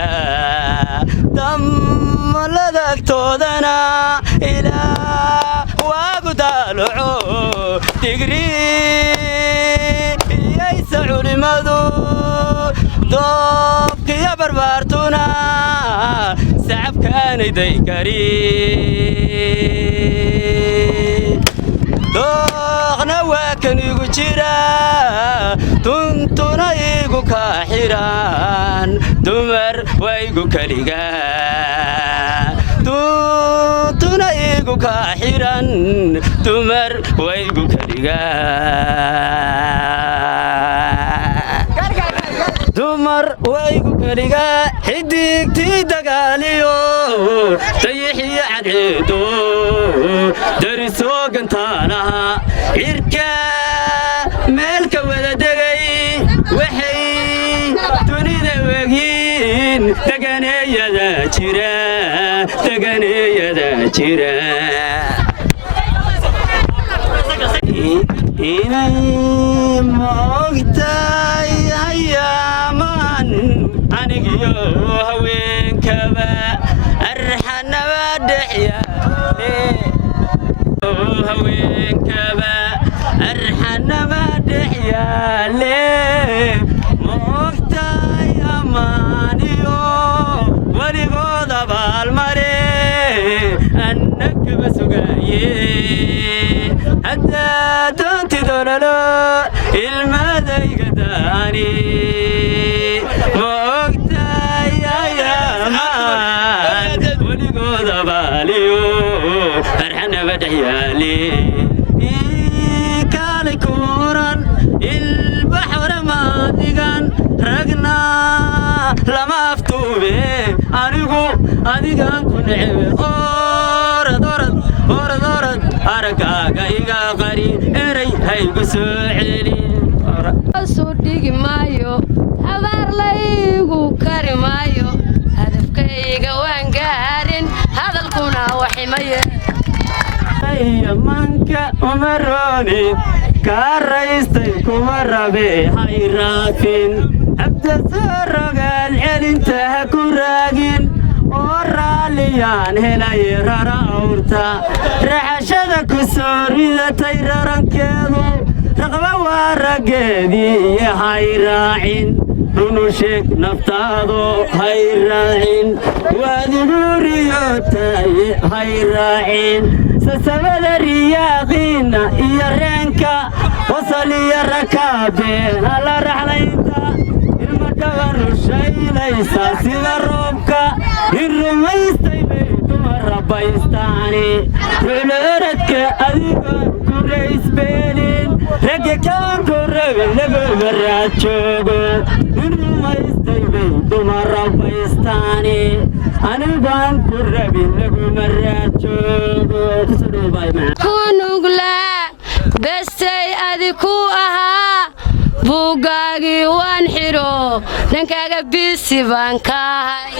dammalada agtoodana ilaa waagu daalaco digriyaysa culimadu doobkiyo barbaartuna sacabkaanay daykari dooqna waa kan igu jira tuntuna igu kaa xiran dumar waa igu keliga tuntuna igu kaa xiran dumar waa igu keliga dumar waa igu keliga xidigtii dagaaliyo dayixii cadceedo darisoo gantaanaha cirka meelka wada degay waxay dunida wegyiin deganeeyada jira inay moogtaay hayaamaan anigiyo haweenkaba arxanaba dhexyaale haweenkaba arxanaba dhexyaale moogtaay amaaniyo weligood abaalmare annagaba sugaaye haddaa doontidololo ilmadayga daani moogtaay ayaamaan weligood abaaliyo arxanaba dhexyaale kaalay kuuran ilbaxore maadigan ragna lama aftuube anigu adigan ku necebe orad aragaaga iga qari eray haygu soo celin maayo habaar laygu kari maayo hadafkayga waan gaarin hadalkuna waximaye manka umaroonid kaa raystay kuma rabe hayraafin abda soo rogaal celinta ha ku raagin oo raalliyaan helay rara awrta raxashada ku soo ridatay rarankeedu raqba waa raggeedii hay raacin runu sheeg naftaado hay raacin waad igu riyootaye hay raacin sasabada riyaaqiinna iyo reenka wasal iyo rakaabeen hala raxlaynta ilma dhaba rushaylaysa sida roobka in rumaystay bay dumar rabbaystaani ruclooradka adigoon ku raysbeenin ragga kaan ku rabin laguma raad joogo in rumaystay bay dumar rabbaystaani anigoon ku rabin laguma raad joogo kunuglaa bestay adi ku ahaa buuggaagii waan xidho dhankaaga biisi baan ka ahay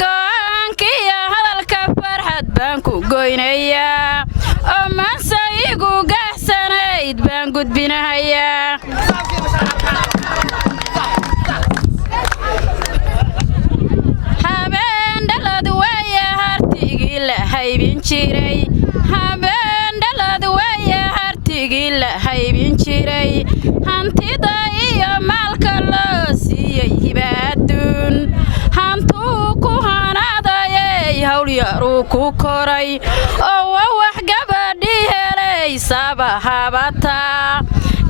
go'aankiiyo hadalka farxad baan ku goynayaa oo maanse igu gaxsanayd baan gudbinahayaa habeendhalad waaya hartigii la haybin jiray hantida iyo maalka loo siiyey hibaaduun hantuu ku hanaadayay hawlyaruu ku koray oo wax gabadhii helaysaba habataa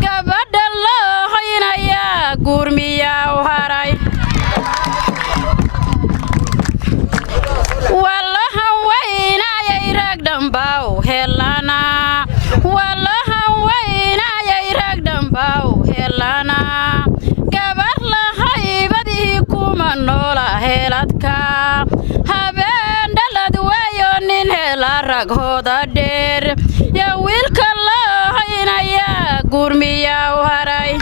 gabadha loo haynayaa guurmiyaa u haray gabar lahaybadii kuma noola heeladka habeendhalad waayo nin hela raghooda dheer yaa wiilka loo haynayaa guurmiyaa u haray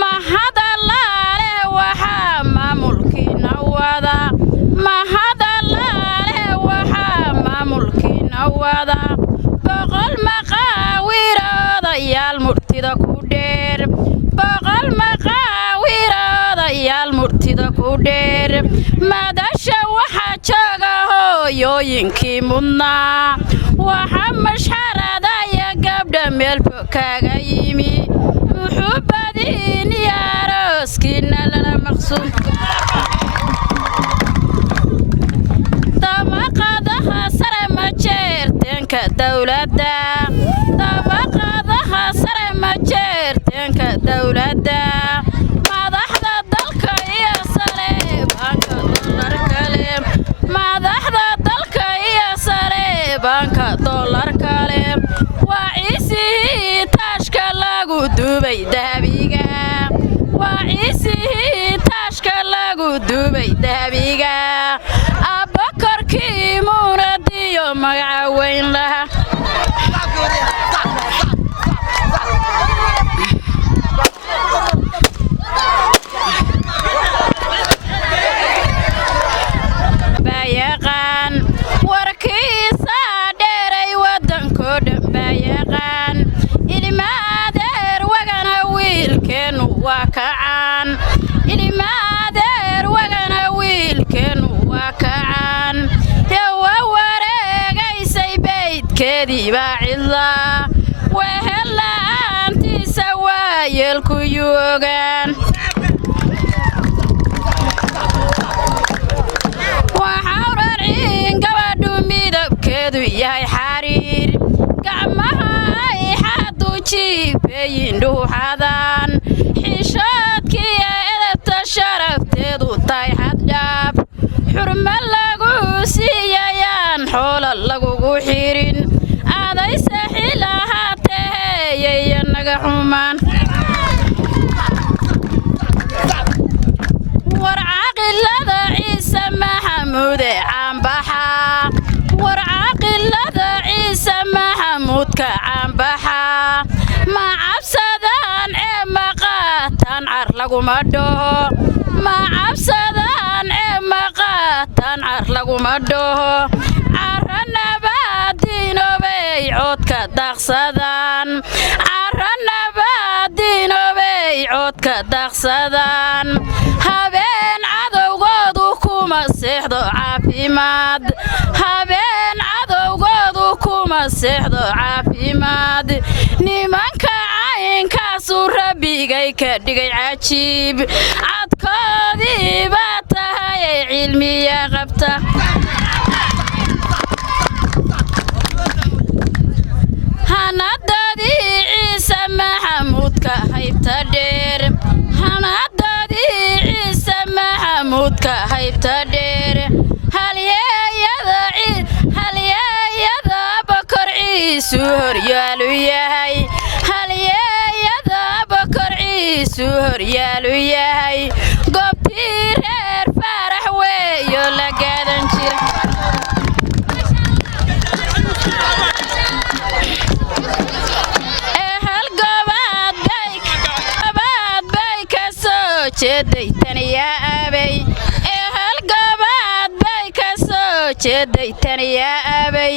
mahadalaale waxaa maamulkiina wada mahadal odayaal murtida ku dheer madasha waxaa jooga hooyooyinkii mudnaa waxaa mashxaradaya gabdha meelbo kaaga yimi muxubbadiin iyo arooskiina lala maqsuud dabaqadaha sare ma jeerteenka dawladda dabaqadaha sare ma jeerteenka dawladda madaxda dalka iyo saleebaanka dollar kale madaxda dalka iyo saleebaanka dollar kale waa ciisihii taashka lagu duubay dahabiga waa ciisihii taashka lagu duubay dahabiga abbakorkii muunadiyo magaca weyn laha bayaqaan warkiisa dheeray waddankoo dhan bayaqaan ilma adeer wagana wiilkeennu waa kacaan ilma adeer wagana wiilkeennu waa kacaan yawa wareegaysay baydkeedii baa cidlaa wehel la'aantiisa waayeelku yoogaan waxaa rarciin gabadhu midabkeedu yahay xariir gacmaha ay xaddu jiibeeyin dhuuxadaan xishoodkiiyo edabta sharafteedu tahay xaddhaaf xurmo lagu siiyayaan xoola lagugu xirin aday saxil ahaateeyaya naga xumaan war caaqilada ciise maxamuude caanbaxa war caaqilada ciise maxamuudka caanbaxa ma cabsadaan ee maqaataan car laguma dhaho ma cabsadaan ee maqaataan car laguma dhaho caranabaadiinobey codka daaqsadaan caranabaadiinobey codka daaqsadaan habeen cadowgoodu kuma seexdo caafimaad habeen cadowgoodu kuma seexdo caafimaad nimanka caynkaasu rabbigay ka dhigay cajiib cadkoodii baa tahay ay cilmiya qabta hanadadii ciise maxamuudka haybta dheer hanadadii ciise maxamuudka haybta dheer halyeeyada bakor ciisu horyaalu yahay halyeeyada bakor ciisu horyaalu yahay goobtii reer faarax weeyo la gaadan jira jeedaytaniyaa aabay ee halgabaad bay ka soo jeedaytaniyaa aabay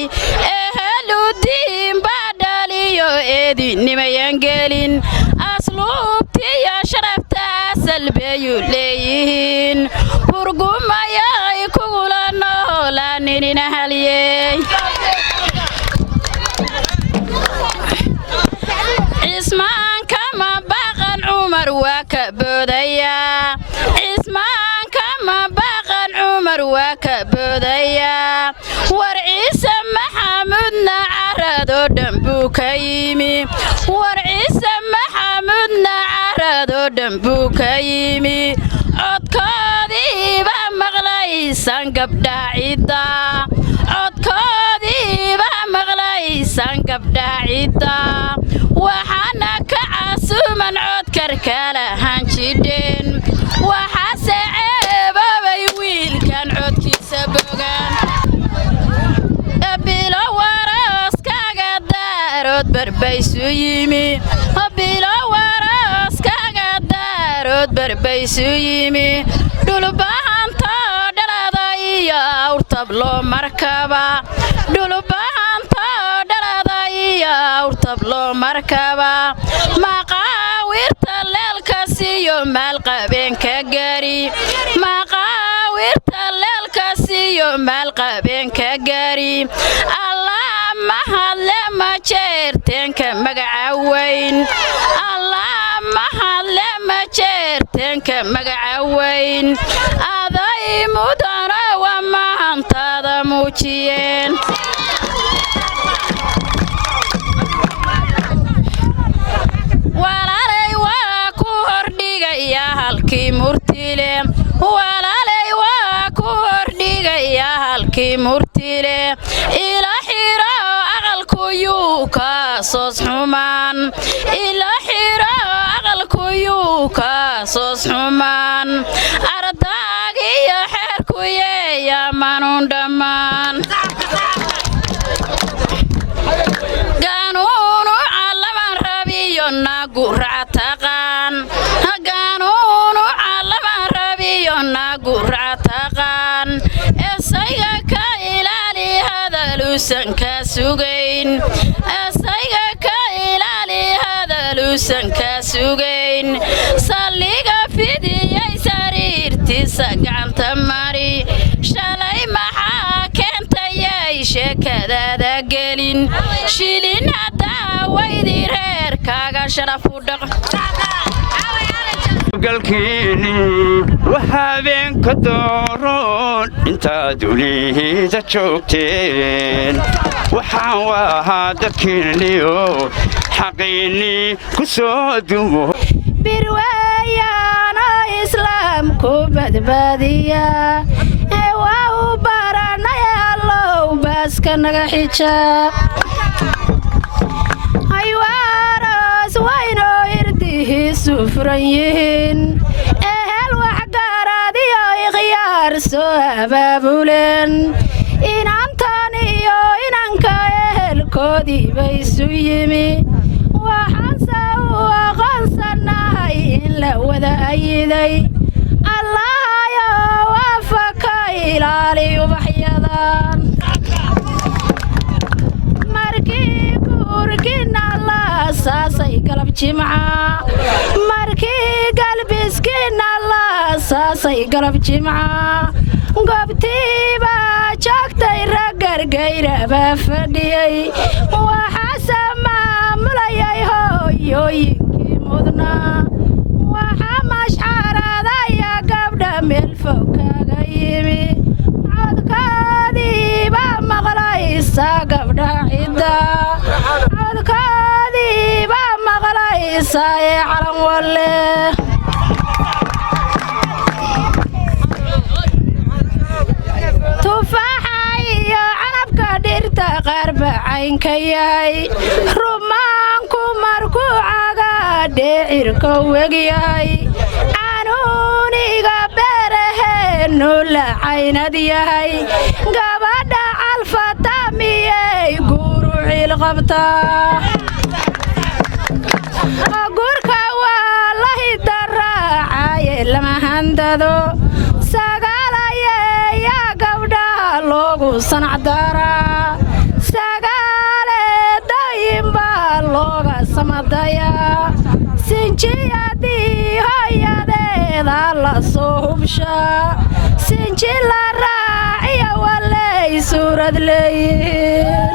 ee haludiin baa dhaliyo eedinimayan gelin asluubtiyo sharafta salbeeyu leeyihiin hurgumayay kugula noolaaninina halyeey cismaanka ma baqan cumar waa ka boodayaa cismaanka ma baqan cumar waa ka boodayaa war ciise maxamuudna caradoo dhan buu ka yimi war ciise maxamuudna caradoo dhan buu ka yimi codkoodiiba maqlaysaan gabdhaha cidda codkoodiiba maqlaysaan gabdhaha cidda waxaana ka casuuman codkarkala hanjidheen waxaase ceebabay wiilkan codkiisa bogaan bilo warooskaga daarood barbaysu yimi bilo warooskaga daarood barbaysu yimi dhulbahantoo dhalada iyo awrtab loo markaba dhulbahantoo dhalada iyo awrtab loo markaba maqaawirta leelka siiyo maal qabeenka gari gari maqaawirta leelka siiyo maalqabeenka gari allah mahadle ma jeerteenka magaca weyn allah mahadle ma jeerteenka magaca weyn aday mudana waa mahantaada muujiyeen walaalay waa ku hordhigaya halkii murtile walaalay waa ku hordhigaya halkii murtile ila xiro aqalku yuu ka soos xumaan ila xiro aqalku yuu ka soos xumaan ardaag iyo xeerku yeeya manuun dhammaan ganuunu callaman rabiyo nagu ractaqaan ganuunu callaman rabiyo nagu ractaqaan esayga ka ilaali hadaluusan ka sugayn esayga ka ilaali hadaluusan ka sugayn salliga fidiyay sariirtiisa gacanta mari shalay maxaa keentayay sheekadaada gelin shilin haddaa waydii reerkaaga sharaf u dhaq galkiini waxaabeenka dooroon intaad ulihiisa joogteen waxaan waahaa dadkiinniyo xaqiinnii ku soo dumo birwayaano islaamku badbaadiya ee waa u baranay allow baaska naga xijaab haywaaros waynoo irdihiisu furan yihiin ehel waxgaaraadiyo ikhyaar soo abaabuleen inantan iyo inanka ehelkoodii baysu yimi waxaanse u aqoonsanahay in la wada ayiday allahayo waafa ka ilaali ubaxyadan markii guurkiina la asaasay galab jimca markii galbiskiina la asaasay galab jimca goobtiiba joogtay raggargayra baa fadhiyey waxaase maamulayay hooyooyinkii mudnaa waxaa mashxaradaya gabdha meel fog kaga yimi codkoodiiba maqlaysa gabdha cidda codkoodiiba maqlaysa ee calan walle tufaaxa iyo canabka dhirta qaar baa caynka yahay rumaanku markuu cagaadheecirka wegyahay canuuniga beeraheennu la caynad yahay gabadha calfata miyay guuru ciilqabtaa gurka waa la hidaraacaye lama handado sagalayeeya gabdhaha loogu sanacdaraa sagaaledooyin baa looga samadayaa sinjiyadii hooyadeeda la soo hubshaa sinji la raaciya waley suurad leeyihiin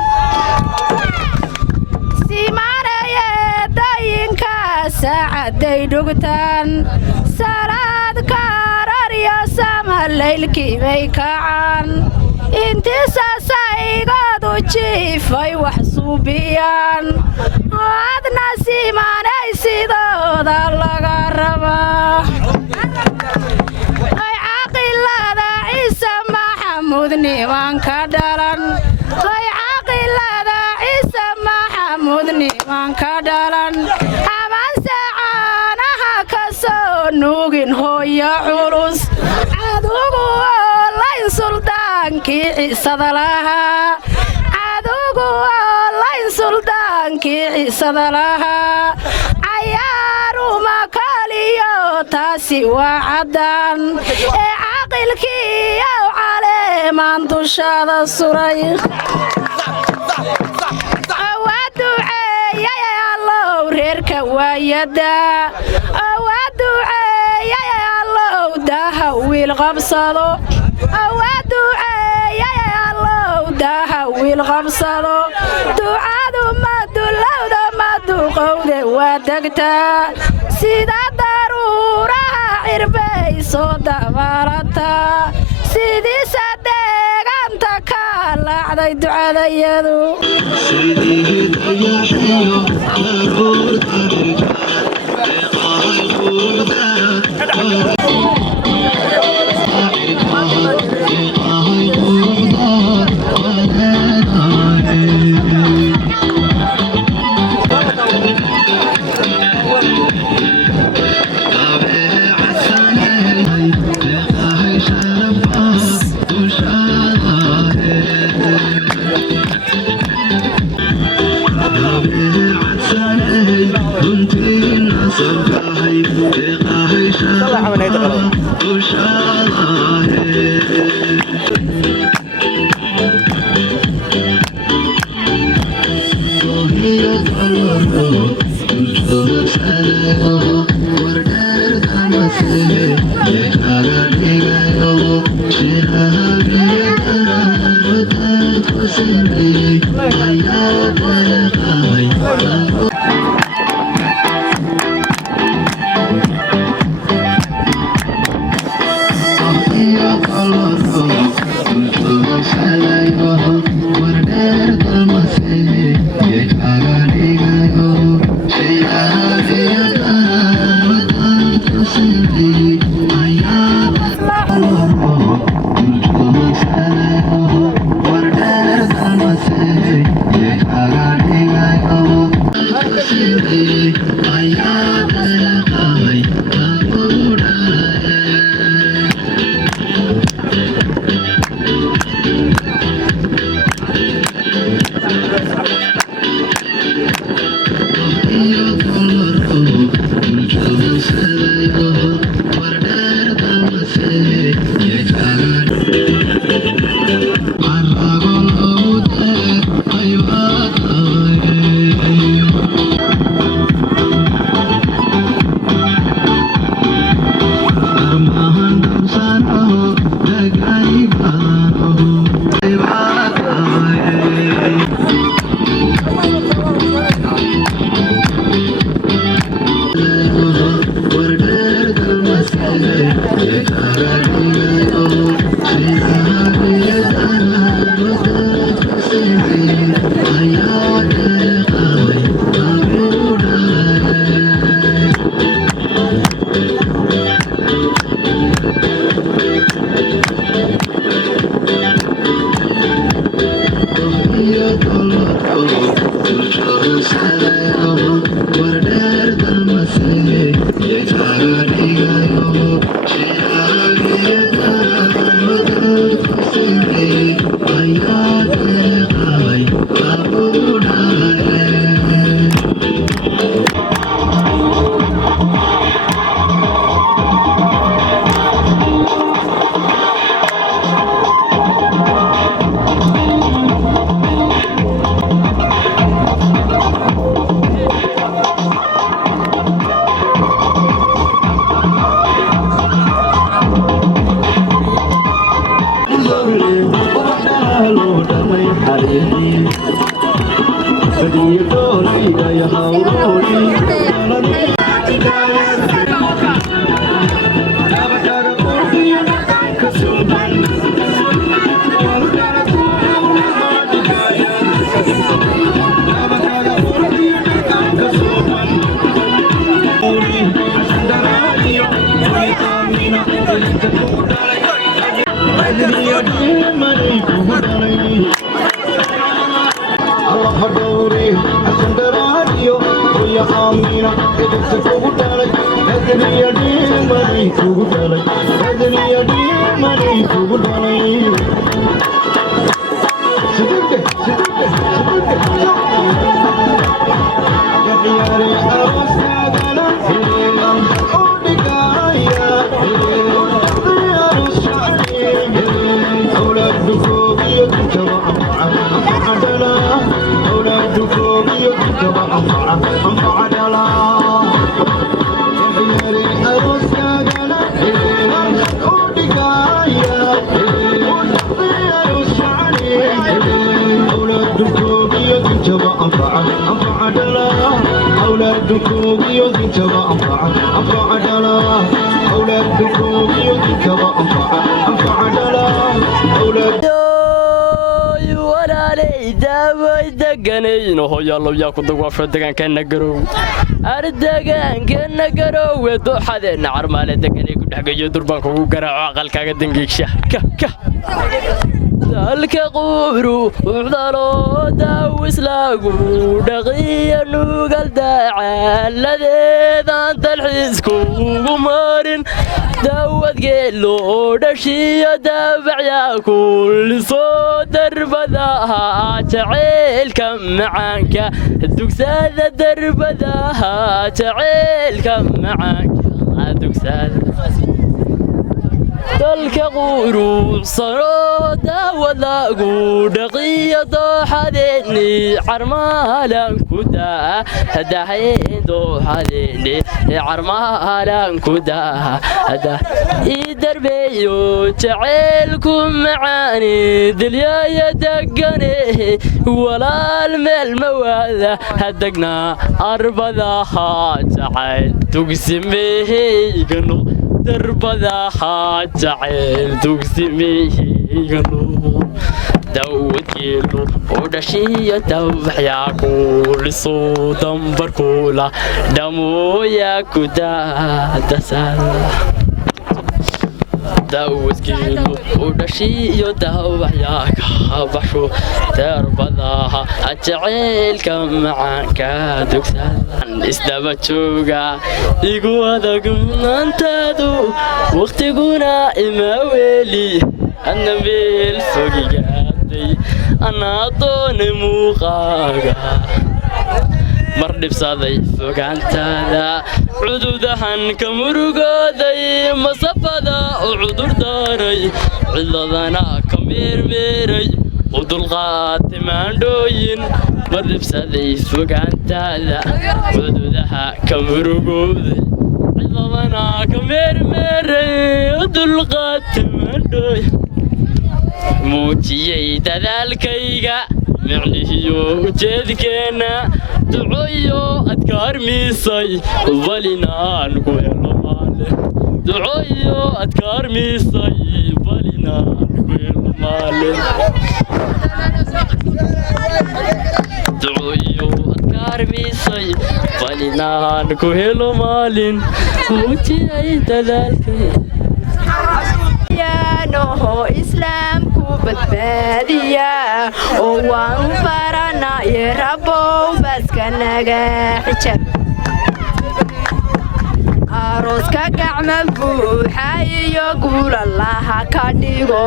simaanayeedooyinka saacaday dhugtaan salaad kaararyo sama laylkii bay kacaan intiisasaygoodu jiifay wax suubiyaan oo adna simaanay sidooda laga rabaa ay caqilada ciise maxamuud nimanka dhalan ay caqilada ciise maxamuud nimanka dhalan amanse caanaha ka soo nuugin hooyo culus cadugu oo layn suldaankii ciisada lahaa cadugu oo layn suldaankii ciisada lahaa cayaaruma kaliyo taasi waa caddaan ee caqilkii ow caleemaan dushaada suray waa duceeyay allow reerka waayada waa duceeyay allow daha wiilqabsado awaa duceeya allow daha wiilqabsado ducadu ma dulowda ma duqowde waa degtaa sida daruuraha cirbay soo dabaalataa sidiisa deegaanta ka laacday ducadayadu أنفع دلا أولادكم يدينتوا أنفع دلا أولادكم يدينتوا أنفع دلا أولاد دقنين هو يلا وياكم ضوافر دقن كنا قرو أردقن كنا قرو ودو حدا نعر مال دقني كل حاجة يدربان كوكو قرع عقل كاجا دنجيك شه كه ذلك قبرو وعذرو داوس لاقو دقيا نوقل داعا الذي ذات الحزكو ومارن داود قيلو دشي دافع يا كل صوت دربذاها تعيل كم معانك الدكسادة دربذاها تعيل كم معانك الدكسادة تلك غورو صرودا ولاقو دقية حديني عرمالا كدا دحين دو حديني عرمالا كدا دربيو تعيلكم معاني دليا يدقني ولا المال مواذا هدقنا أربذاها تعيل تقسميه قنو دربذاها تعيل تقسميه قنو داود كيلو ودشية توحيا كل صوتا بركولا دمو ياكو دسالا داود كيلو ودشية توحيا كابشو دربذاها تعيل كم معاك دكسالا isdabajooga igu adag maantaadu waqtiguna ima weeli adna meel fogigaaday anaa doone muuqaaga mar dhibsaday fogaantaada cududahan ka murugooday masafada u cudur daaray cidladana ka meermeeray u dulqaatay maandhooyin mar dhibsaday fogaantaada cududaha ka murugooday cidladana ka meermeeray u dulqaatay maandhooyin muujiyey dadaalkayga micnihiyo ujeedkeena ducoyo adkaar miisay balinaan ku helo maale ducoyo adkaar miisay balinaan ku helo maale ducoyo adkaar miisay balinaan ku helo maalin muujiyey dadaalkayga noho islaamku badbaadiya oo waan baranaye rabow baska naga xijab arooska gacma buuxa iyo guulalaha ka dhigo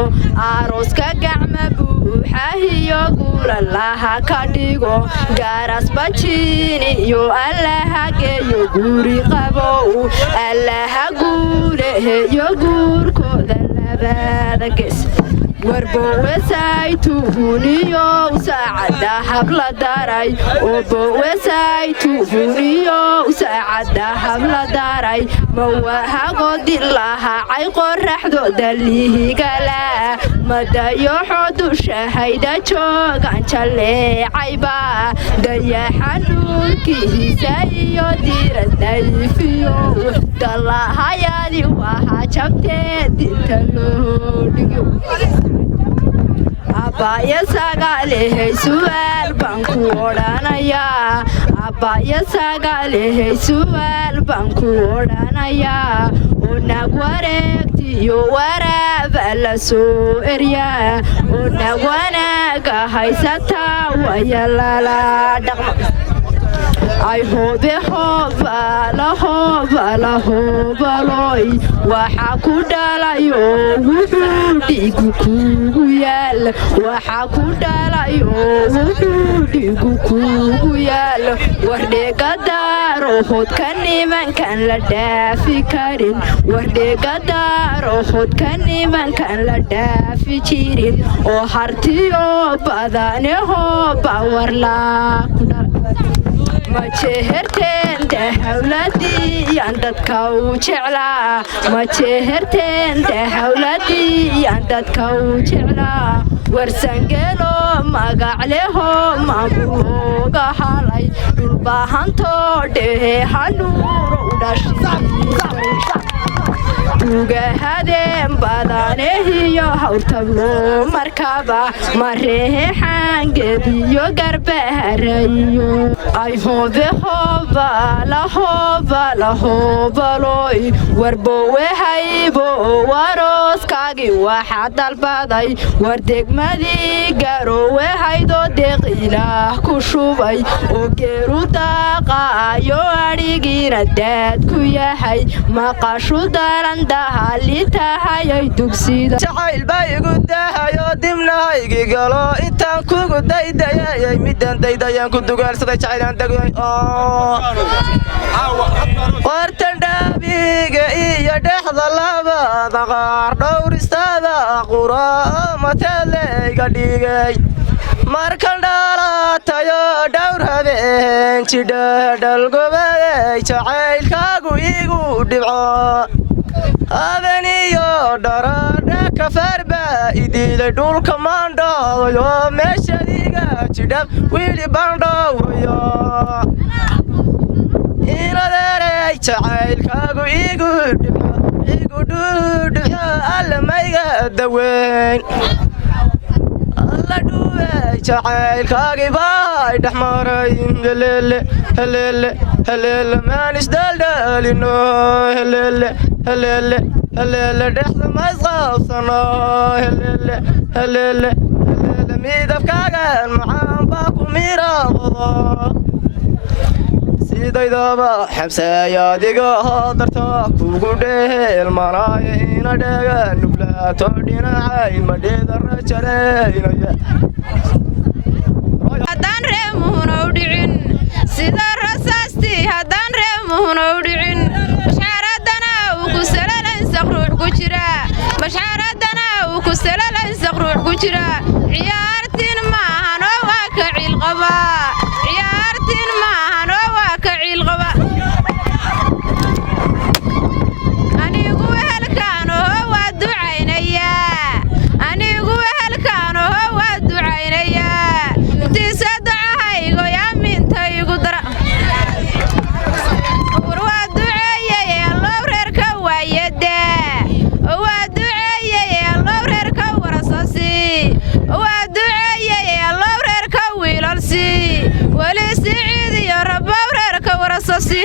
arooska gacma buuxa iyo guulalaha ka dhigo garas bajini iyo allaha geeyo guri qabow allaha guuleheyo guurkooda warbowesaaytuhuniyo saacada habla daray obowesaaytuhuniyo saacada habla daray mawahagoodilahaacay qoraxdooda lihigala madayoxo dushahayda joogan jaleecayba dayaxa nuurkiisa iyo diradayfiyo dallahayadi waha jabtee dinta loo dhigo abaya sagaalehey su'aal baan ku odhanayaa abaya sagaalehey su'aal baan ku odhanayaa unag wareegtiyo waraaba la soo eryaa unag wanaaga haysataa waya lala dhaqma ay hoobe hoobalahoobaloy waxaa ku dhalayo wuxuu dhiigu kuugu yaal waxaa ku dhalayo wuxuu dhiigu kuugu yaal wardheegadaaro hodka nimankan la dhaafi karin wardheegadaaro hodka nimankan la dhaafi jirin oo hartiyo badane hooba warlaa ku dhala ma jeherteen dahawladii yaan dadka u jeclaa ma jeherteen dahawladii yaan dadka u jeclaa warsangeelo magacleho maamulooga halay dhulbahantoo dhehe hanuuro u dhashay ugahadeen badanehiyo hawtablo markaba mareexaangediyo garbaharayo ay hoobe hoobalahoobaloy warbowehaybo warooskaagi waxaa dalbaday war degmadii garowehaydoo deeq ilaah ku shubay oo geeru daaqaayo adhigiina daad ku yahay maqashu daran jacayl baa igu daahayoo dibnahaygi galo intaan kugu daydayayay midaan daydayaan ku dugaalsaday jacaylaan degay wartan dhaabiga iyo dhexda labada qaar dhowristada quraamateedlayga dhigay markan dhaalaatayo dhowr habeen jidha dhalgobaday jacaylkaagu igu dhibco abaniyo dharadha kafarba idiilay dhulka maandhooyo meeshadiga jidhab wiili bandhoowayo inadeeray jacaylkaagu igu dhudhibco allamayga daweyn alla dhuwe jacaylkaagi baay dhexmaray heleele maan isdaldaalino heleele dhexda maysqaabsano heleele midabkaagan macaan baa ku miraaqdo sidaydaba xamseeyaadiga hoodarta kugu dheelmanaayo ina dheega nublaato dhinacay madheeda rajareynaya haddaan reemuhunow dhicin sida rasaastii haddaan reemuhunow dhicin mashxaaradana uu ku salalansaq ruux ku jira mashxaaradana uu ku salalansaq ruux ku jira ciyaartiin maahanoo waa ka ciilqaba ciyaartiin maahanoo waa ka ciilqaba anigu wehelkaanoho waa ducaynayaa anigu wehelkaanoho waa ducaynayaa intiisa ducahaygo yaaminta igu dara war waa duceeyey allow reerka waayada waa duceeyey allow reerka warasasi waa duceeyey allow reerka wiilalsi weli siciid iyo rabow reerka warasasi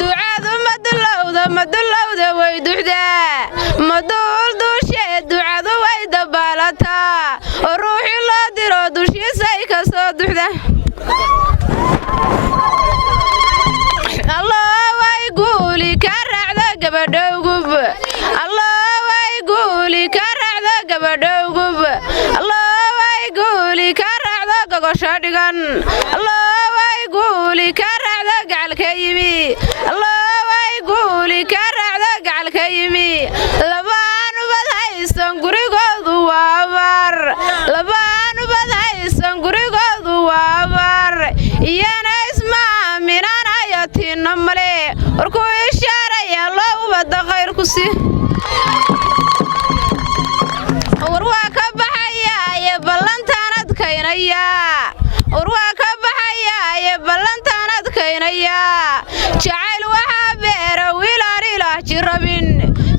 ducadu madulowda way duxdaa maduul duushee ducadu way dabaalataa oo ruuxii loo diro dushiisay ka soo duxda allah way guuli ka raacda gabadhowgub allah way guuli ka raacda gabadhowgub allah way guuli ka raacda gogosho dhigan allah way guuli ka raacda gacalka yimi allah way guuli ka raacda gacalka yimi labaanubad haysan gurigoodu waa bar labaanubad haysan gurigoodu waa bar iyana isma aaminaanayo tiinno male warkuu ishaaraya loo ubadda khayrku si war waa ka baxayaaye ballantaan adkaynayaa war waa ka baxayaaye ballantaan adkaynayaa jacayl waxaa beera wiilaan ilaah jirabin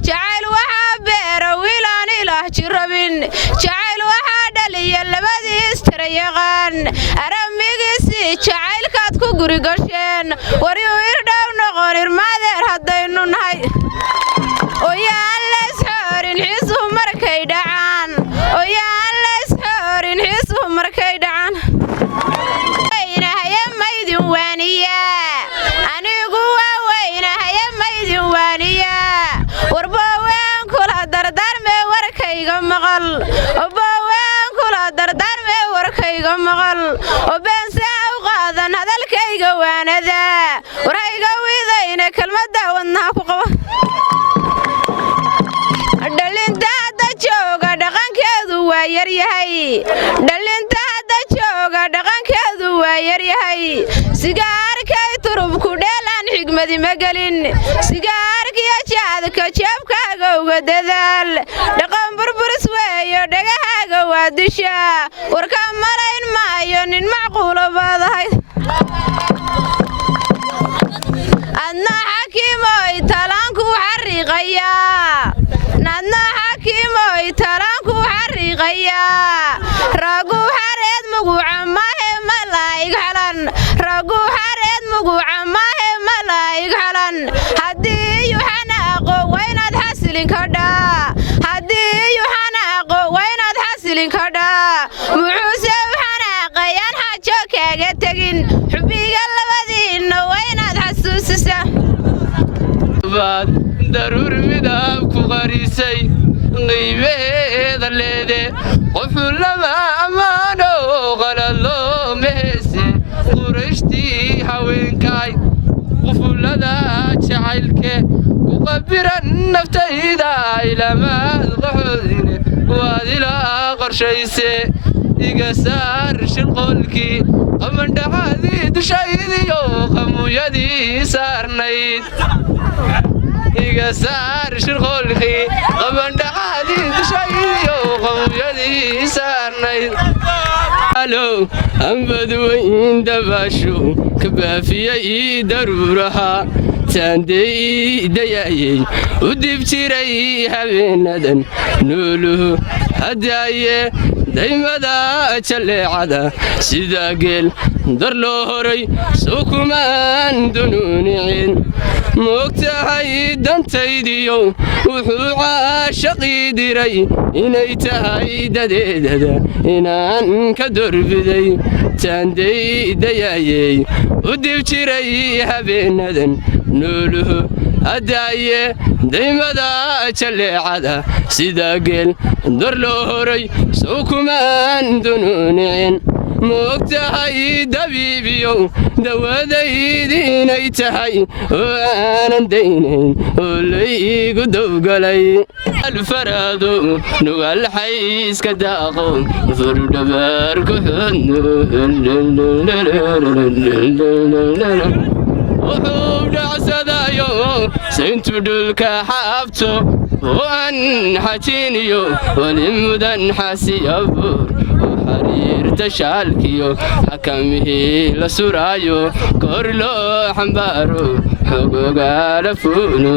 jacayl waxaa beera wiilaan ilaah jirabin jacayl waxaa dhaliya labadii istira yaqaan aramigiisii jacaylkaad ku guri gasheen waryuu irdhow noqon irmaadeer haddaynu nahay oyaan laysxoorin xiisuhu markay dhacaan oyaan laysxoorin xiisuhu markay dhacaan weynahaye maydin waaniyaa anigu waa weynahaye maydin waaniyaa warbowaan kula dardaarmee warkayga maqal obowaan kula dardaarmee warkayga maqal obeensaa u qaadan hadalkayga waanada warayga widayna kelmadda wadnaha ku qaba dhalinta hadda jooga dhaqankeedu waa yaryahay dhalinta hadda jooga dhaqankeedu waa yaryahay sigaarkay turubku dheelaan xigmadi ma gelin sigaarkiyo jaadka jeebkaaga uga dadaal dhaqan burburis weeyo dhaga disha warka marayn maayo nin macquulo baadahay adna xakiimoy talaanku xariiqaya nadna xakiimoy talaanku xariiqaya ragu xareed muguca maahe malaa'ig xalan ragu xareed muguca maahe malaa'ig xalan haddii yuxana aqo waynaad xasilin kadhaa haddii yuxana aqo waynaad xasilin kadhaa muxuuse waxana aqayaan xaajo kaaga tegin xubbiga labadiinna waynaad xasuusisa daruur midab ku qarisay qiimeeda leede qofu lama ammaano qalalo meese qurayshtii haweenkaay qufulada jacaylke ku qabiran naftayda ilamaad qaxoodine waad ilaa qorshayse iga saar shirqoolkii qamandhaxadii dushaydiyo qamuyadii saarnayd iga saar shirqoolkii qamandhaxadii dushaydiyo qamuyadii saarnayd alow ambadweyn dabaasho ka baafiyay daruuraha taandey dayayey u dib jiray habeenadan nooluhu haddaaye daymada jalleecada sida geel dar loo horay soo kumaan dunuunicin moogtahay dantaydiyow wuxuu caashaqii diray inay tahay dadeedada inaan ka dorbiday taandey dayayey u dib jiray habeenadan nooluhu haddaaye daymada jalleecada sida geel dar loo horay soo kumaan dunuunicin moogtahay dabiibiyow dawadaydi inay tahay oo aanan daynayn oo laygu dowgalay alfaraado nugalxay iska daaqo furdhabaar ku xudno wuxuu dhacsadayo sayntu dhulka xaabto oo aan xajiiniyo wali mudan xasiyabuur oo xariirta shaalkiyo xakamihii la suraayo kor loo xambaaro xogogaala fuuno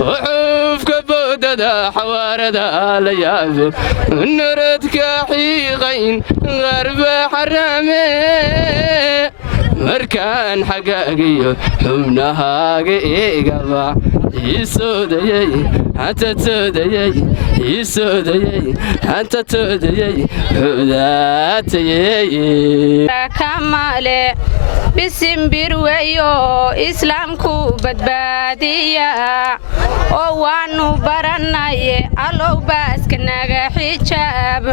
وحوفك بوددا حواردا ليافي نردك حيقين غرب حرامي مركان حقاقي حبنها قيقبا يسوديي حتى توديي يسوديي حتى توديي حذاتيي كمالي بسم برويو إسلامكو بدبادية وانو برناي ألو باسكناغ حجاب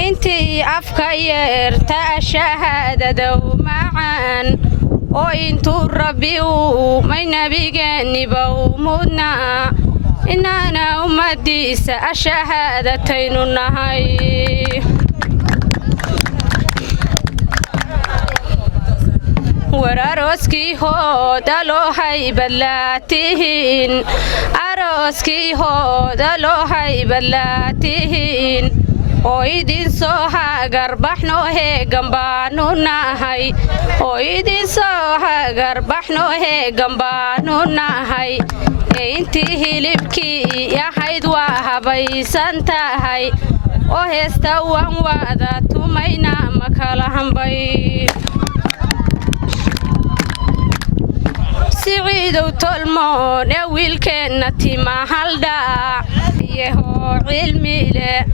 انتي أفكير تأشهد دو معان وانتو ربيو مي نبيغاني بومودنا إنانا أمديس أشهادتين النهاي wararoskii hooda loo haybadlaatihiin arooskii hooda loo haybadlaatihiin oo idin soo hagarbaxnoo heegan baanu nahay oo idin soo hagarbaxnoo heegan baanu nahay ee intii hilibkii yahayd waa habaysan tahay oo heesta waan wada tumayna ma kala hambay سعيدو تلمون ويلكن تيما هالدا يهو علمي له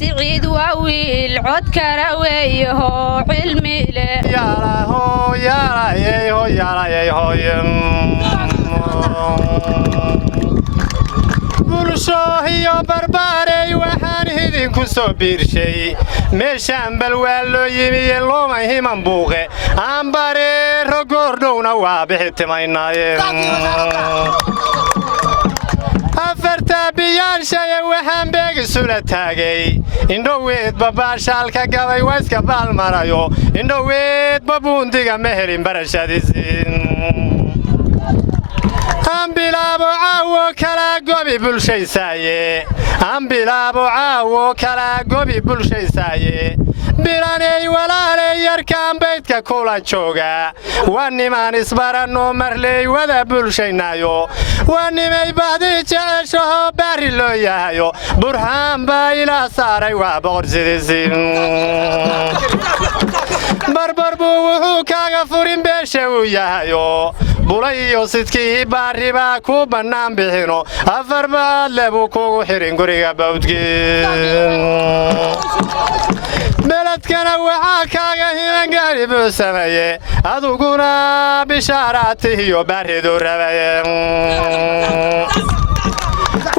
سعيد وويل عد كروي يهو علمي له يا هو يا يهو يا هو bulshoohiyo barbaarey waxaan idinku soo biirshay meeshaan bal waa loo yimiye looma himan buuqe aan bareero goordhowna waa bixitimaynaaye afarta biyaanshaye waxaan beegisula taagay indhoweedba baashaalka gabay waa iska baalmarayo indhoweedba buundiga ma helin barashadiisiin bilaabo caawo kala gobi bulshaysaaye aan bilaabo caawo kala gobi bulshaysaaye bilanay walaalay yarkaan baydka kula jooga waa nimaan isbaranno marley wada bulshaynaayo waa nimay bahdi jeceshaho baari loo yahayo burhaan baa ilaa saaray waa boqorsidiisiin barbar buu wuxuu kaaga furin beesha uu yahayo bulay iyo sidkii baari baa ku bannaan bixino afar baadle buu kugu xirin guriga bawdgeen beledkana waxaa kaaga himan gaari buu sameeye aduguna bishaaraatihiyo baaridu rabaye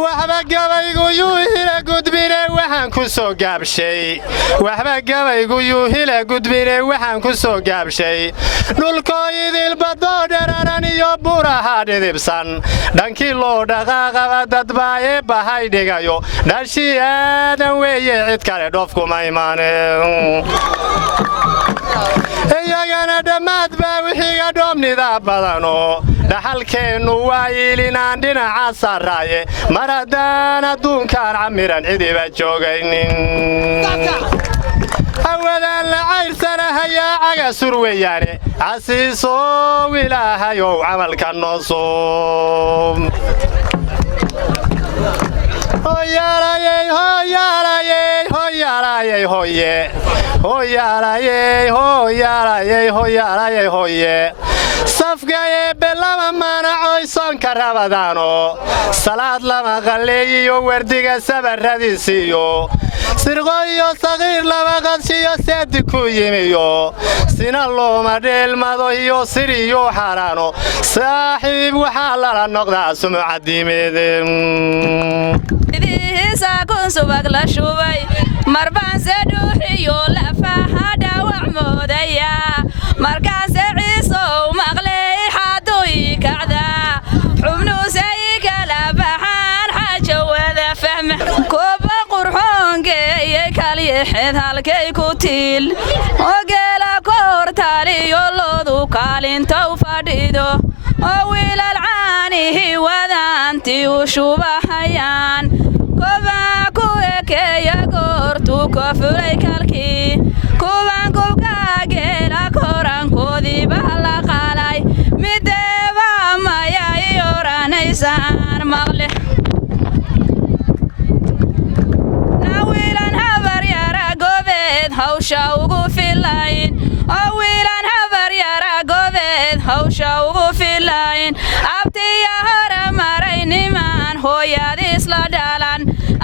waxba gabaygu yuu hila gudbine waxaan ku soo gaabshay waxba gabaygu yuu hila gudbine waxaan ku soo gaabshay dhulkoo idilbadoo dheraran iyo buraha dhidibsan dhankii loo dhaqaaqaba dadbaa ee bahay dhigayo dhashii aadan weeye cid kale dhoofkuma imaaneen iyagana dhammaad baa wixiiga dhoomnida badano dhaxalkeennu waa iilinaan dhinaca sarraaye mar haddaan adduunkaan camiran cidiba joogaynin awadaan la cayrsanahayaa caga sur weeyaane casiisoo ilaahayow camalka noo suub safgaye belama manacoy soonka rabadaano salaad lama qalleeyiyo werdiga sabarradiisiiyo sirqo iyo saqiir lama qadshiyo seedi ku yimiyo sina looma dheelmado iyo sir iyo xaaraano saaxiib waxaa lala noqdaa sumucadiimeedeen subag la shubay marbaanse dhuuxiyo lafaha dhaawac moodaya markaase ciisow maqley xaduy kacda xubnuuse i kala baxaan xaajo wada fahma kuba qurxoongeeyey kalyaxeed halkay ku tiil oo geela ka hortaaliyo loodu kaalintow fadhido oo wiilal caanihi wadaantii u shubahayaan fulay kalkii kuwan gubka geela korankoodii baa la qalay mideeba maya i oranaysaan maqle nawiilan habar yara gobeed hawsha ugu filayn oo wiilan habar yara gobeed hawsha ugu filayn abtiya hore maray niman hooyadiis la dhalan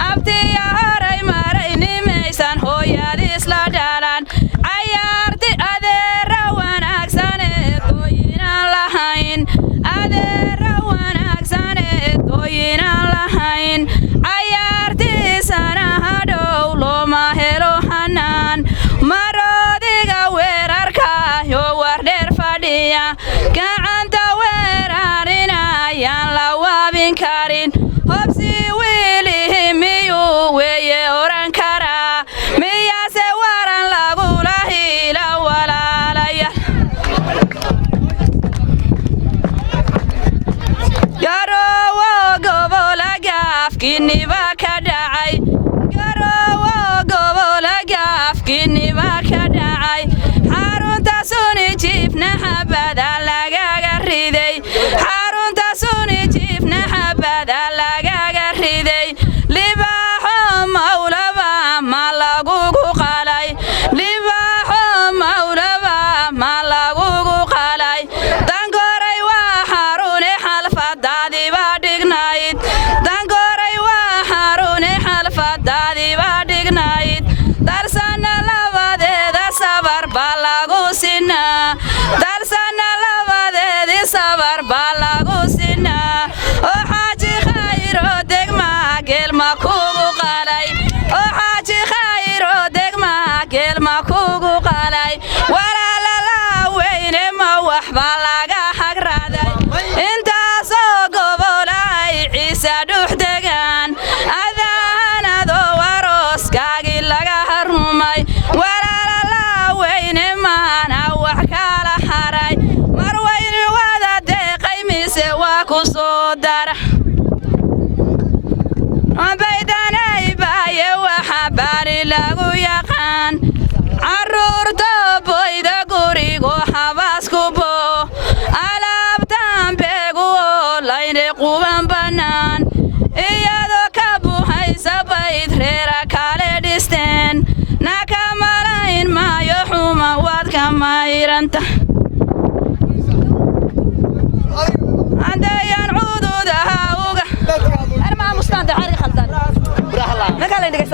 abtiya horay maray nimaysan hooyadiis la dhalan cayaarti adeera wanaagsaneed gooyinaan lahayn adeera wanaagsaneed gooyinaan lahayn cayaartiisana hadhow looma helo hanaan maroodiga weerarka yo wardheer fadhiya gacanta weerarinayaan la waabin karin hobsi wiilihi miyuu weeye oran karaa miyaase waran lagula hiila walaalaya garoowo gobola gaafkiniba ka dhacay garoowo gobola gaafkiniba ka dhacay xarunta suni jiifna xabada lagaga riday xarunta suni jiifna xabada lagaga riday libaaxo mawlaba ma lagugu qalay libaaxo mawlaba ma lagugu qalay dangoray waa xarune xalfadaadiba dhignayd dangoray waa xarune xalfadaadiba dhignayd darsana labadeeda sabar baa lagu sinaa darsana labadeedi sabar baa lagu sinaa oo xaaji khayro degma geelma kugu qalay oo xaaji khayro degma geelma kugu qalay walaalala weyne ma waxba laga hagraaday intaasoo gobolay ciise dhuux degaan adaanadoo warooskaagii laga harumay walaalala weyne maana wax kala haray mar weyni wada deeqay mise waa ku soo dara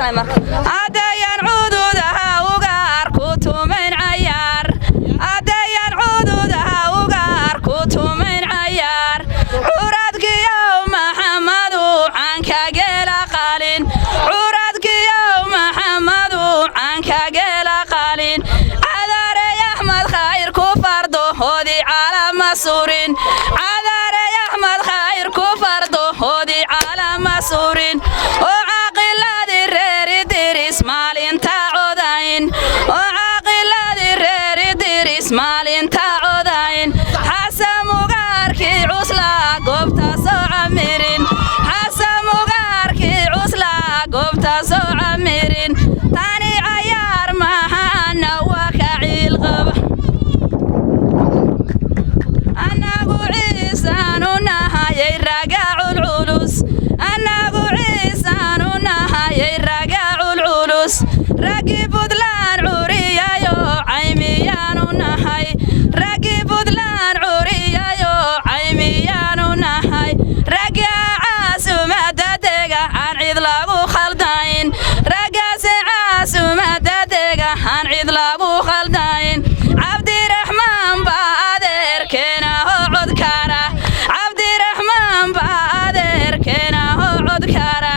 faraxsanahay marka adayaan cududaha ugaar ku tumayn cayaar adayaan cududaha ugaar ku tumayn cayaar curadkiyow maxamadu canka geela qalin curadkiyow maxamadu canka geela qalin cadaarey axmed khayr ku fardohoodii calama surin cadaarey axmed khayr ku fardohoodii calama surin oo caaqiladii reeri diris maalinta codayn oo caaqiladii reeri diris maalinta codayn xasamugaarkii cuslaa goobta soo camirin xasamugaarkii cuslaa goobta soo camirin tani cayaar mahana waa ka ciil qaba anagu ciisaanu nahayay ragacul culus anagu ciisaanu nahayay ragacul culus ragii buntland curiyayo caymiyaanu nahay ragii buntland curiyayo caymiyaanu nahay ragaa caasumada dega aan cid lagu khaldayn ragaase caasumada dega aan cid lagu khaldayn cabdiraxmaan baa adeerkeena oo codkara cabdiraxmaan baa adeerkeena oo codkara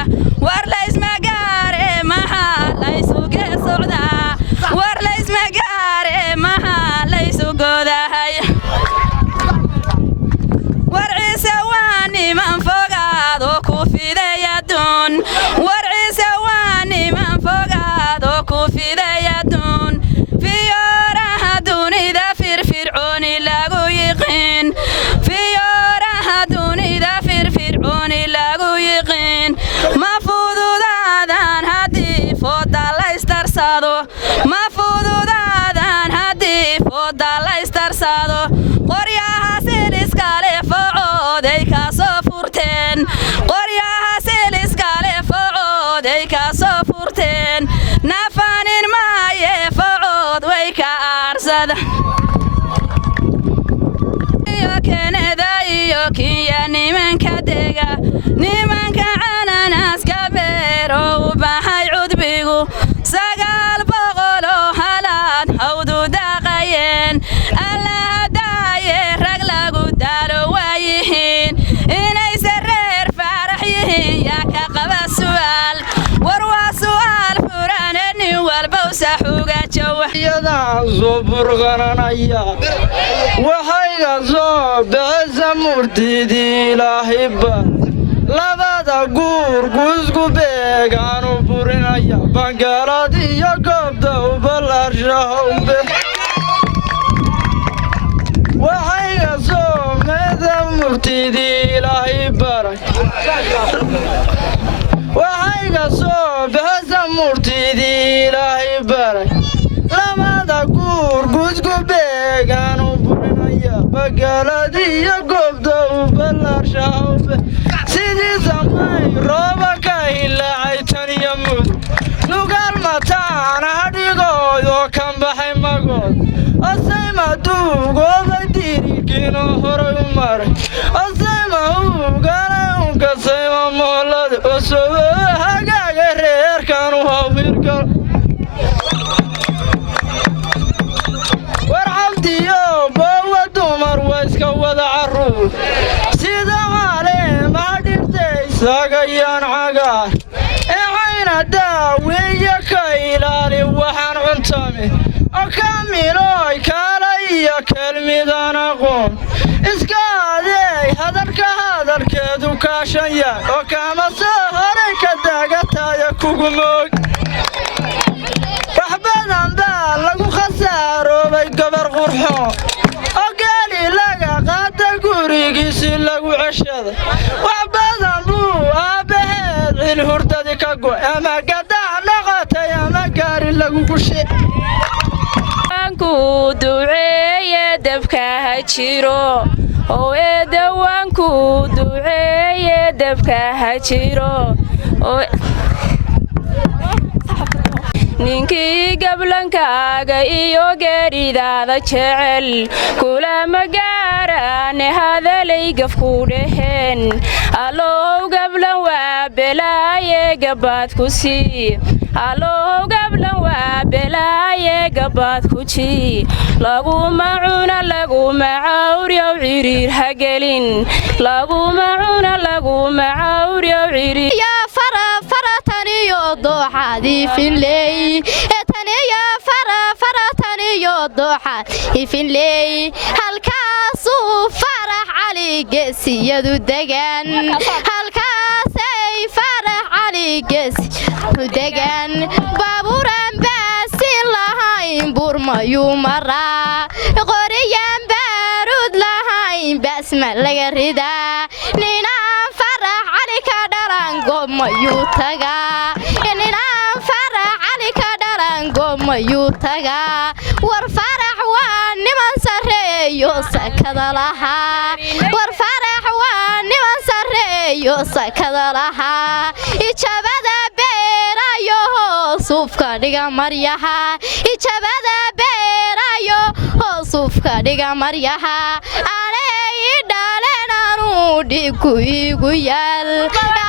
war laysmagaare maxaa laysuge socdaa war laysmagaare maxaa laysu godahay war ciise waa niman fogaad oo ku fiday adduun war ciise waa niman fogaad oo ku fiday adduun fiyooraha dunida firfircooni lagu yiqiin fiyooraha dunida firfircooni lagu yiqiin ma fududaadan haddii fooda laystarsado ma fududaadan haddii fooda laystarsado qoryaha siliskale focooday ka soo furteen qoryaha siliskale focooday ka soo furteen nafanin maaye focood way ka aarsada iyo keneda iyo kinya nimanka dega nimanka cananaska beero u baxay cudbigu 900 oo halaad hawdu daaqayeen alla hadaaye rag lagu daalo waayihiin inayse reer faarax yihiin yaa ka qaba su'aal war waa su'aal furane nin walba usaxuga jawahyadan soo burqananaya waxayga soo beesa murtidii ilaahiba labada guur gusku beegaanu burinaya bangalad iyo goobta u ballaarshahowbe waxayga soo meesa murtidii ilaahi baray waxayga soo beesa murtidii ilaahi baray labada guur gusku beegaanu burinaya bangalad iyo goobta u ballaarshahowbe sidii samay rooba ka hilaacay tan iyo mud nugaal mataana hadhigoodo kan baxay magood asayma duugooda dirigiinoo horay u maray asayma ugalay unkasayma moolada osobo hagaaga reerkan u hawirgal war cabdiyo boowa dumar waa iska wada carruur sida caleema dhirtay sagayaan cagaar ee cayna daaweeye ka ilaali waxaan cuntame oo kaamilooy kaala iyo kelmidaan aqoon iska adeey hadalka hadalkeedu kaashan yahay oo kaama soo horay ka daagataya kugu moog wax badan baa lagu khasaaroobay gabar qurxoon oo gaali laga qaata gurigiisi lagu ceshada wax badan buu aabbaheed cil hurdadi ka go'ay ama gadac noqotay ama gaari lagu gushe ku duceeye dabka ha jiro oo eedawaanku duceeye dabka ha jiro ninkii gablankaaga iyo geeridaada jecel kulama gaaraane hadalay gafku dheheen allow gablan waa belaaye gabaad ku sii allow gablan waa belaaye gabaad ku jii laguma cuna laguma cawriyow ciriir ha gelin laguma cuna laguma cawriyow ciriir yaa farataniyo dooxadii finley taniya farataniyo dooxadii finley halkaasuu farax cali geesiyadu degan halkaasay farax cali geesiyadu degan baabuuran baasin lahayn burmayuu maraa qoriyaan baaruud lahayn baasma laga ridaa ninaan farax cali ka dhalan goobmayuu tagaa ninaan farax cali ka dhalan goobmayuu tagaa war farax waa niman sarreeyo sakada lahaa war farax waa niman sarreeyo sakada lahaa ijabada beerayo hoosufka dhiga maryaha ijabada beerayo hoosufka dhiga maryaha anay dhaleen anuu dhibku igu yaal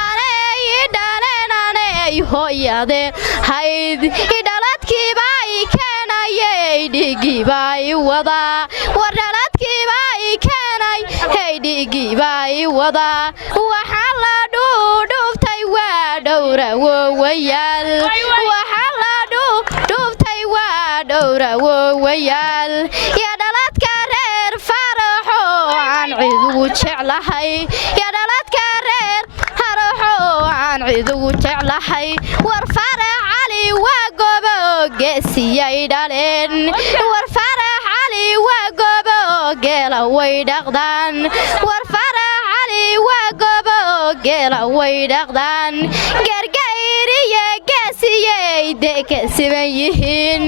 anay dhaleen anay hooyadeen hayd dhaladkiiba i keenayay dhigiiba i wadaa war dhaladkiiba i keenay hey dhigiiba i wadaa waxaa la dhuubtay waa dhowra wowayaal waxaa la dhuubtay waa dhowra wowayaal yaa dhaladka reer faraxo aan cidugu jeclahay yaa dhaladka reer faraxo aan cidugu jeclahay war farax cali waa gobo geesiyay dhaleen war farax cali waa gobo geela way dhaqdaan war farax cali waa gobo geela way dhaqdaan gargayriya geesiyay deka siban yihiin